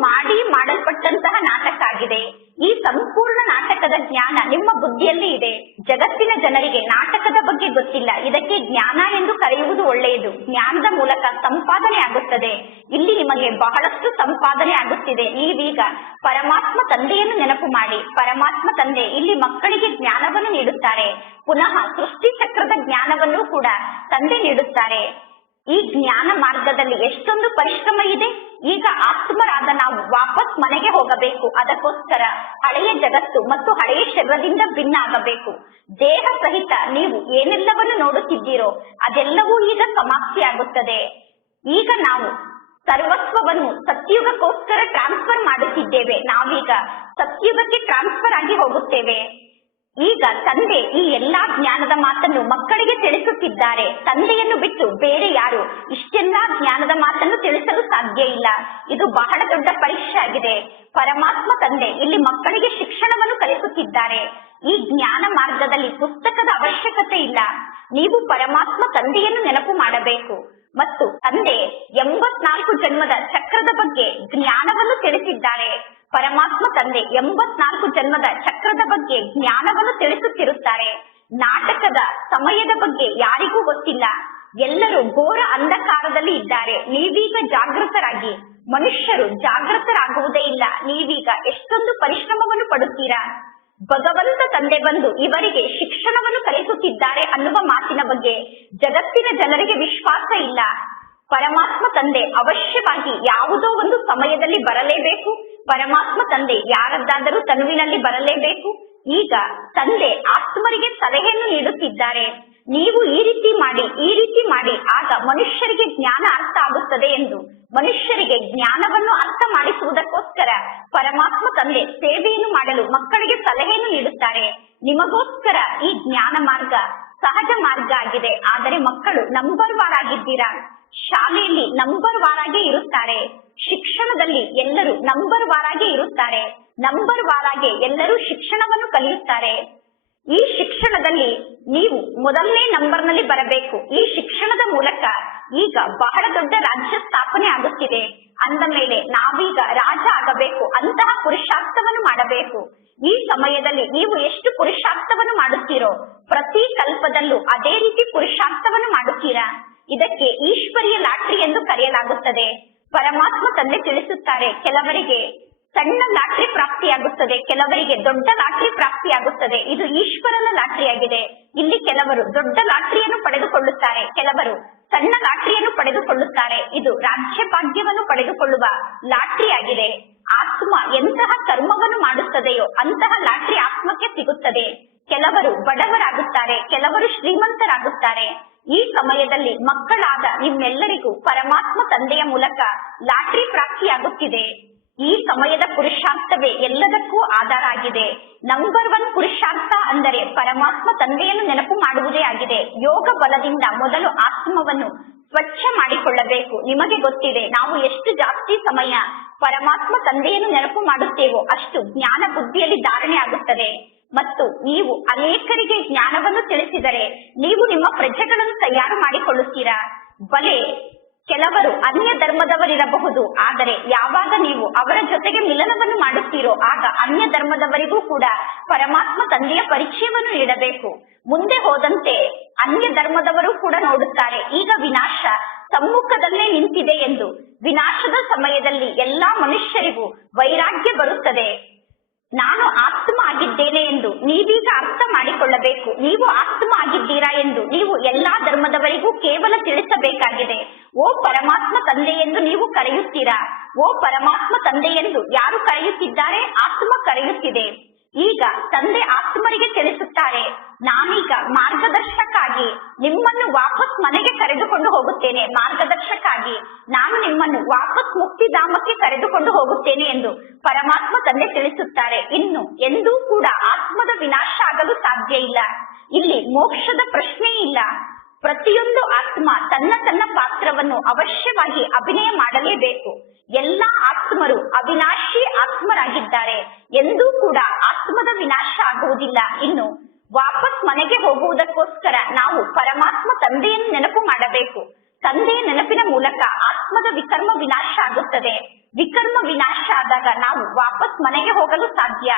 ಮಾಡಲ್ಪಟ್ಟಂತಹ ನಾಟಕ ಆಗಿದೆ. ಈ ಸಂಪೂರ್ಣ ನಾಟಕದ ಜ್ಞಾನ ನಿಮ್ಮ ಬುದ್ಧಿಯಲ್ಲಿ ಇದೆ. ಜಗತ್ತಿನ ಜನರಿಗೆ ನಾಟಕದ ಬಗ್ಗೆ ಗೊತ್ತಿಲ್ಲ. ಇದಕ್ಕೆ ಜ್ಞಾನ ಎಂದು ಕರೆಯುವುದು ಒಳ್ಳೆಯದು. ಜ್ಞಾನದ ಮೂಲಕ ಸಂಪಾದನೆ ಆಗುತ್ತದೆ. ಇಲ್ಲಿ ನಿಮಗೆ ಬಹಳಷ್ಟು ಸಂಪಾದನೆ ಆಗುತ್ತಿದೆ. ನೀವೀಗ ಪರಮಾತ್ಮ ತಂದೆಯನ್ನು ನೆನಪು ಮಾಡಿ. ಪರಮಾತ್ಮ ತಂದೆ ಇಲ್ಲಿ ಮಕ್ಕಳಿಗೆ ಜ್ಞಾನವನ್ನು ನೀಡುತ್ತಾರೆ. ಪುನಃ ಸೃಷ್ಟಿ ಚಕ್ರದ ಜ್ಞಾನವನ್ನು ಕೂಡ ತಂದೆ ನೀಡುತ್ತಾರೆ. ಈ ಜ್ಞಾನ ಮಾರ್ಗದಲ್ಲಿ ಎಷ್ಟೊಂದು ಪರಿಶ್ರಮ ಇದೆ. ಈಗ ಆತ್ಮರಾದ ನಾವು ವಾಪಸ್ ಮನೆಗೆ ಹೋಗಬೇಕು. ಅದಕ್ಕೋಸ್ಕರ ಹಳೆಯ ಜಗತ್ತು ಮತ್ತು ಹಳೆಯ ಶರೀರದಿಂದ ಭಿನ್ನ ಆಗಬೇಕು. ದೇಹ ಸಹಿತ ನೀವು ಏನೆಲ್ಲವನ್ನು ನೋಡುತ್ತಿದ್ದೀರೋ ಅದೆಲ್ಲವೂ ಈಗ ಸಮಾಪ್ತಿ ಆಗುತ್ತದೆ. ಈಗ ನಾವು ಸರ್ವಸ್ವವನ್ನು ಸತ್ಯುಗಕ್ಕೋಸ್ಕರ ಟ್ರಾನ್ಸ್ಫರ್ ಮಾಡುತ್ತಿದ್ದೇವೆ. ನಾವೀಗ ಸತ್ಯುಗಕ್ಕೆ ಟ್ರಾನ್ಸ್ಫರ್ ಆಗಿ ಹೋಗುತ್ತೇವೆ. ಈಗ ತಂದೆ ಈ ಎಲ್ಲಾ ಜ್ಞಾನದ ಮಾತನ್ನು ಮಕ್ಕಳಿಗೆ ತಿಳಿಸುತ್ತಿದ್ದಾರೆ. ತಂದೆಯನ್ನು ಬಿಟ್ಟು ಬೇರೆ ಯಾರು ಇಷ್ಟೆಲ್ಲಾ ಜ್ಞಾನದ ಮಾತನ್ನು ತಿಳಿಸಲು ಸಾಧ್ಯ ಇಲ್ಲ. ಇದು ಬಹಳ ದೊಡ್ಡ ಪರೀಕ್ಷೆ ಆಗಿದೆ. ಪರಮಾತ್ಮ ತಂದೆ ಇಲ್ಲಿ ಮಕ್ಕಳಿಗೆ ಶಿಕ್ಷಣವನ್ನು ಕಲಿಸುತ್ತಿದ್ದಾರೆ. ಈ ಜ್ಞಾನ ಮಾರ್ಗದಲ್ಲಿ ಪುಸ್ತಕದ ಅವಶ್ಯಕತೆ ಇಲ್ಲ. ನೀವು ಪರಮಾತ್ಮ ತಂದೆಯನ್ನು ನೆನಪು ಮಾಡಬೇಕು ಮತ್ತು ತಂದೆ 84 ಜನ್ಮದ ಚಕ್ರದ ಬಗ್ಗೆ ಜ್ಞಾನವನ್ನು ತಿಳಿಸಿದ್ದಾರೆ. ಪರಮಾತ್ಮ ತಂದೆ 84 ಜನ್ಮದ ಚಕ್ರದ ಬಗ್ಗೆ ಜ್ಞಾನವನ್ನು ತಿಳಿಸುತ್ತಿರುತ್ತಾರೆ. ನಾಟಕದ ಸಮಯದ ಬಗ್ಗೆ ಯಾರಿಗೂ ಗೊತ್ತಿಲ್ಲ. ಎಲ್ಲರೂ ಘೋರ ಅಂಧಕಾರದಲ್ಲಿ ಇದ್ದಾರೆ. ನೀವೀಗ ಜಾಗೃತರಾಗಿ. ಮನುಷ್ಯರು ಜಾಗೃತರಾಗುವುದೇ ಇಲ್ಲ. ನೀವೀಗ ಎಷ್ಟೊಂದು ಪರಿಶ್ರಮವನ್ನು ಪಡುತ್ತೀರಾ. ಭಗವಂತ ತಂದೆ ಬಂದು ಇವರಿಗೆ ಶಿಕ್ಷಣವನ್ನು ಕಲಿಸುತ್ತಿದ್ದಾರೆ ಅನ್ನುವ ಮಾತಿನ ಬಗ್ಗೆ ಜಗತ್ತಿನ ಜನರಿಗೆ ವಿಶ್ವಾಸ ಇಲ್ಲ. ಪರಮಾತ್ಮ ತಂದೆ ಅವಶ್ಯವಾಗಿ ಯಾವುದೋ ಒಂದು ಸಮಯದಲ್ಲಿ ಬರಲೇಬೇಕು. ಪರಮಾತ್ಮ ತಂದೆ ಯಾರದ್ದಾದರೂ ತನುವಿನಲ್ಲಿ ಬರಲೇಬೇಕು. ಈಗ ತಂದೆ ಆತ್ಮರಿಗೆ ಸಲಹೆಯನ್ನು ನೀಡುತ್ತಿದ್ದಾರೆ. ನೀವು ಈ ರೀತಿ ಮಾಡಿ, ಈ ರೀತಿ ಮಾಡಿ, ಆಗ ಮನುಷ್ಯರಿಗೆ ಜ್ಞಾನ ಅರ್ಥ ಆಗುತ್ತದೆ ಎಂದು. ಮನುಷ್ಯರಿಗೆ ಜ್ಞಾನವನ್ನು ಅರ್ಥ ಮಾಡಿಸುವುದಕ್ಕೋಸ್ಕರ ಪರಮಾತ್ಮ ತಂದೆ ಸೇವೆಯನ್ನು ಮಾಡಲು ಮಕ್ಕಳಿಗೆ ಸಲಹೆಯನ್ನು ನೀಡುತ್ತಾರೆ. ನಿಮಗೋಸ್ಕರ ಈ ಜ್ಞಾನ ಮಾರ್ಗ ಸಹಜ ಮಾರ್ಗ ಆಗಿದೆ. ಆದರೆ ಮಕ್ಕಳು ನಂಬರ್ ವಾರ್ ಆಗಿದ್ದೀರಾ. ಶಾಲೆಯಲ್ಲಿ ನಂಬರ್ ವಾರ್ ಆಗೇ ಇರುತ್ತಾರೆ. ಶಿಕ್ಷಣದಲ್ಲಿ ಎಲ್ಲರೂ ನಂಬರ್ ವಾರ್ ಆಗೇ ಇರುತ್ತಾರೆ. ನಂಬರ್ ವಾರ್ ಆಗೇ ಎಲ್ಲರೂ ಶಿಕ್ಷಣವನ್ನು ಕಲಿಯುತ್ತಾರೆ. ಈ ಶಿಕ್ಷಣದಲ್ಲಿ ನೀವು ಮೊದಲನೇ ನಂಬರ್ನಲ್ಲಿ ಬರಬೇಕು. ಈ ಶಿಕ್ಷಣದ ಮೂಲಕ ಈಗ ಬಹಳ ದೊಡ್ಡ ರಾಜ್ಯ ಸ್ಥಾಪನೆ ಆಗುತ್ತಿದೆ. ಅಂದ ಮೇಲೆ ನಾವೀಗ ರಾಜ ಆಗಬೇಕು. ಅಂತಹ ಪುರುಷಾರ್ಥವನ್ನು ಮಾಡಬೇಕು. ಈ ಸಮಯದಲ್ಲಿ ನೀವು ಎಷ್ಟು ಪುರುಷಾರ್ಥವನ್ನು ಮಾಡುತ್ತೀರೋ ಪ್ರತಿ ಕಲ್ಪದಲ್ಲೂ ಅದೇ ರೀತಿ ಪುರುಷಾರ್ಥವನ್ನು ಮಾಡುತ್ತೀರಾ. ಇದಕ್ಕೆ ಈಶ್ವರಿಯ ಲಾಟ್ರಿ ಎಂದು ಕರೆಯಲಾಗುತ್ತದೆ. ಪರಮಾತ್ಮ ತಂದೆ ತಿಳಿಸುತ್ತಾರೆ, ಕೆಲವರಿಗೆ ಸಣ್ಣ ಲಾಟ್ರಿ ಪ್ರಾಪ್ತಿಯಾಗುತ್ತದೆ, ಕೆಲವರಿಗೆ ದೊಡ್ಡ ಲಾಟ್ರಿ ಪ್ರಾಪ್ತಿಯಾಗುತ್ತದೆ. ಇದು ಈಶ್ವರನ ಲಾಟ್ರಿ ಆಗಿದೆ. ಇಲ್ಲಿ ಕೆಲವರು ದೊಡ್ಡ ಲಾಟ್ರಿಯನ್ನು ಪಡೆದುಕೊಳ್ಳುತ್ತಾರೆ, ಕೆಲವರು ಸಣ್ಣ ಲಾಟ್ರಿಯನ್ನು ಪಡೆದುಕೊಳ್ಳುತ್ತಾರೆ. ಇದು ರಾಜ್ಯ ಭಾಗ್ಯವನ್ನು ಪಡೆದುಕೊಳ್ಳುವ ಲಾಟ್ರಿ ಆಗಿದೆ. ಆತ್ಮ ಎಂತಹ ಕರ್ಮವನ್ನು ಮಾಡುತ್ತದೆಯೋ ಅಂತಹ ಲಾಟ್ರಿ ಆತ್ಮಕ್ಕೆ ಸಿಗುತ್ತದೆ. ಕೆಲವರು ಬಡವರಾಗುತ್ತಾರೆ, ಕೆಲವರು ಶ್ರೀಮಂತರಾಗುತ್ತಾರೆ. ಈ ಸಮಯದಲ್ಲಿ ಮಕ್ಕಳಾದ ನಿಮ್ಮೆಲ್ಲರಿಗೂ ಪರಮಾತ್ಮ ತಂದೆಯ ಮೂಲಕ ಲಾಟ್ರಿ ಪ್ರಾಪ್ತಿಯಾಗುತ್ತಿದೆ. ಈ ಸಮಯದ ಪುರುಷಾರ್ಥವೇ ಎಲ್ಲದಕ್ಕೂ ಆಧಾರ ಆಗಿದೆ. ನಂಬರ್ 1 ಪುರುಷಾರ್ಥ ಅಂದರೆ ಪರಮಾತ್ಮ ತಂದೆಯನ್ನು ನೆನಪು ಮಾಡುವುದೇ ಆಗಿದೆ. ಯೋಗ ಬಲದಿಂದ ಮೊದಲು ಆತ್ಮವನ್ನು ಸ್ವಚ್ಛ ಮಾಡಿಕೊಳ್ಳಬೇಕು. ನಿಮಗೆ ಗೊತ್ತಿದೆ, ನಾವು ಎಷ್ಟು ಜಾಸ್ತಿ ಸಮಯ ಪರಮಾತ್ಮ ತಂದೆಯನ್ನು ನೆನಪು ಮಾಡುತ್ತೇವೋ ಅಷ್ಟು ಜ್ಞಾನ ಬುದ್ಧಿಯಲ್ಲಿ ಧಾರಣೆ ಆಗುತ್ತದೆ. ಮತ್ತು ನೀವು ಅನೇಕರಿಗೆ ಜ್ಞಾನವನ್ನು ತಿಳಿಸಿದರೆ ನೀವು ನಿಮ್ಮ ಪ್ರಜೆಗಳನ್ನು ತಯಾರು ಮಾಡಿಕೊಳ್ಳುತ್ತೀರಾ. ಬಲೆ ಕೆಲವರು ಅನ್ಯ ಧರ್ಮದವರಿರಬಹುದು, ಆದರೆ ಯಾವಾಗ ನೀವು ಅವರ ಜೊತೆಗೆ ಮಿಲನವನ್ನು ಮಾಡುತ್ತೀರೋ ಆಗ ಅನ್ಯ ಧರ್ಮದವರಿಗೂ ಕೂಡ ಪರಮಾತ್ಮ ತಂದೆಯ ಪರಿಚಯವನ್ನು ನೀಡಬೇಕು. ಮುಂದೆ ಹೋದಂತೆ ಅನ್ಯ ಧರ್ಮದವರು ಕೂಡ ನೋಡುತ್ತಾರೆ, ಈಗ ವಿನಾಶ ಸಮ್ಮುಖದಲ್ಲೇ ನಿಂತಿದೆ ಎಂದು. ವಿನಾಶದ ಸಮಯದಲ್ಲಿ ಎಲ್ಲಾ ಮನುಷ್ಯರಿಗೂ ವೈರಾಗ್ಯ ಬರುತ್ತದೆ. ನಾನು ಆತ್ಮ ಆಗಿದ್ದೇನೆ ಎಂದು ನೀವೀಗ ಅರ್ಥ ಮಾಡಿಕೊಳ್ಳಬೇಕು. ನೀವು ಆತ್ಮ ಆಗಿದ್ದೀರಾ ಎಂದು ನೀವು ಎಲ್ಲಾ ಧರ್ಮದವರಿಗೂ ಕೇವಲ ತಿಳಿಸಬೇಕಾಗಿದೆ. ಓ ಪರಮಾತ್ಮ ತಂದೆ ಎಂದು ನೀವು ಕರೆಯುತ್ತೀರಾ. ಓ ಪರಮಾತ್ಮ ತಂದೆ ಎಂದು ಯಾರು ಕರೆಯುತ್ತಿದ್ದಾರೆ? ಆತ್ಮ ಕರೆಯುತ್ತಿದೆ. ಈಗ ತಂದೆ ಆತ್ಮರಿಗೆ ತಿಳಿಸುತ್ತಾರೆ, ನಾನೀಗ ಮಾರ್ಗದರ್ಶಕ್ಕಾಗಿ ನಿಮ್ಮನ್ನು ವಾಪಸ್ ಮನೆಗೆ ಕರೆದುಕೊಂಡು ಹೋಗುತ್ತೇನೆ. ಮಾರ್ಗದರ್ಶಕ್ಕಾಗಿ ನಾನು ನಿಮ್ಮನ್ನು ವಾಪಸ್ ಮುಕ್ತಿಧಾಮಕ್ಕೆ ಕರೆದುಕೊಂಡು ಹೋಗುತ್ತೇನೆ ಎಂದು ಪರಮಾತ್ಮ ತಂದೆ ತಿಳಿಸುತ್ತಾರೆ. ಇನ್ನು ಎಂದೂ ಕೂಡ ಆತ್ಮದ ವಿನಾಶ ಆಗಲು ಸಾಧ್ಯ ಇಲ್ಲ. ಇಲ್ಲಿ ಮೋಕ್ಷದ ಪ್ರಶ್ನೆ ಇಲ್ಲ. ಪ್ರತಿಯೊಂದು ಆತ್ಮ ತನ್ನ ತನ್ನ ಪಾತ್ರವನ್ನು ಅವಶ್ಯವಾಗಿ ಅಭಿನಯ ಮಾಡಲೇಬೇಕು. ಎಲ್ಲಾ ಆತ್ಮರು ಅವಿನಾಶಿ ಆತ್ಮರಾಗಿದ್ದಾರೆ. ಎಂದೂ ಕೂಡ ಆತ್ಮದ ವಿನಾಶ ಆಗುವುದಿಲ್ಲ. ಇನ್ನು ವಾಪಸ್ ಮನೆಗೆ ಹೋಗುವುದಕ್ಕೋಸ್ಕರ ನಾವು ಪರಮಾತ್ಮ ತಂದೆಯನ್ನು ನೆನಪು ಮಾಡಬೇಕು. ತಂದೆಯ ನೆನಪಿನ ಮೂಲಕ ಆತ್ಮದ ವಿಕರ್ಮ ವಿನಾಶ ಆಗುತ್ತದೆ. ವಿಕರ್ಮ ವಿನಾಶ ಆದಾಗ ನಾವು ವಾಪಸ್ ಮನೆಗೆ ಹೋಗಲು ಸಾಧ್ಯ.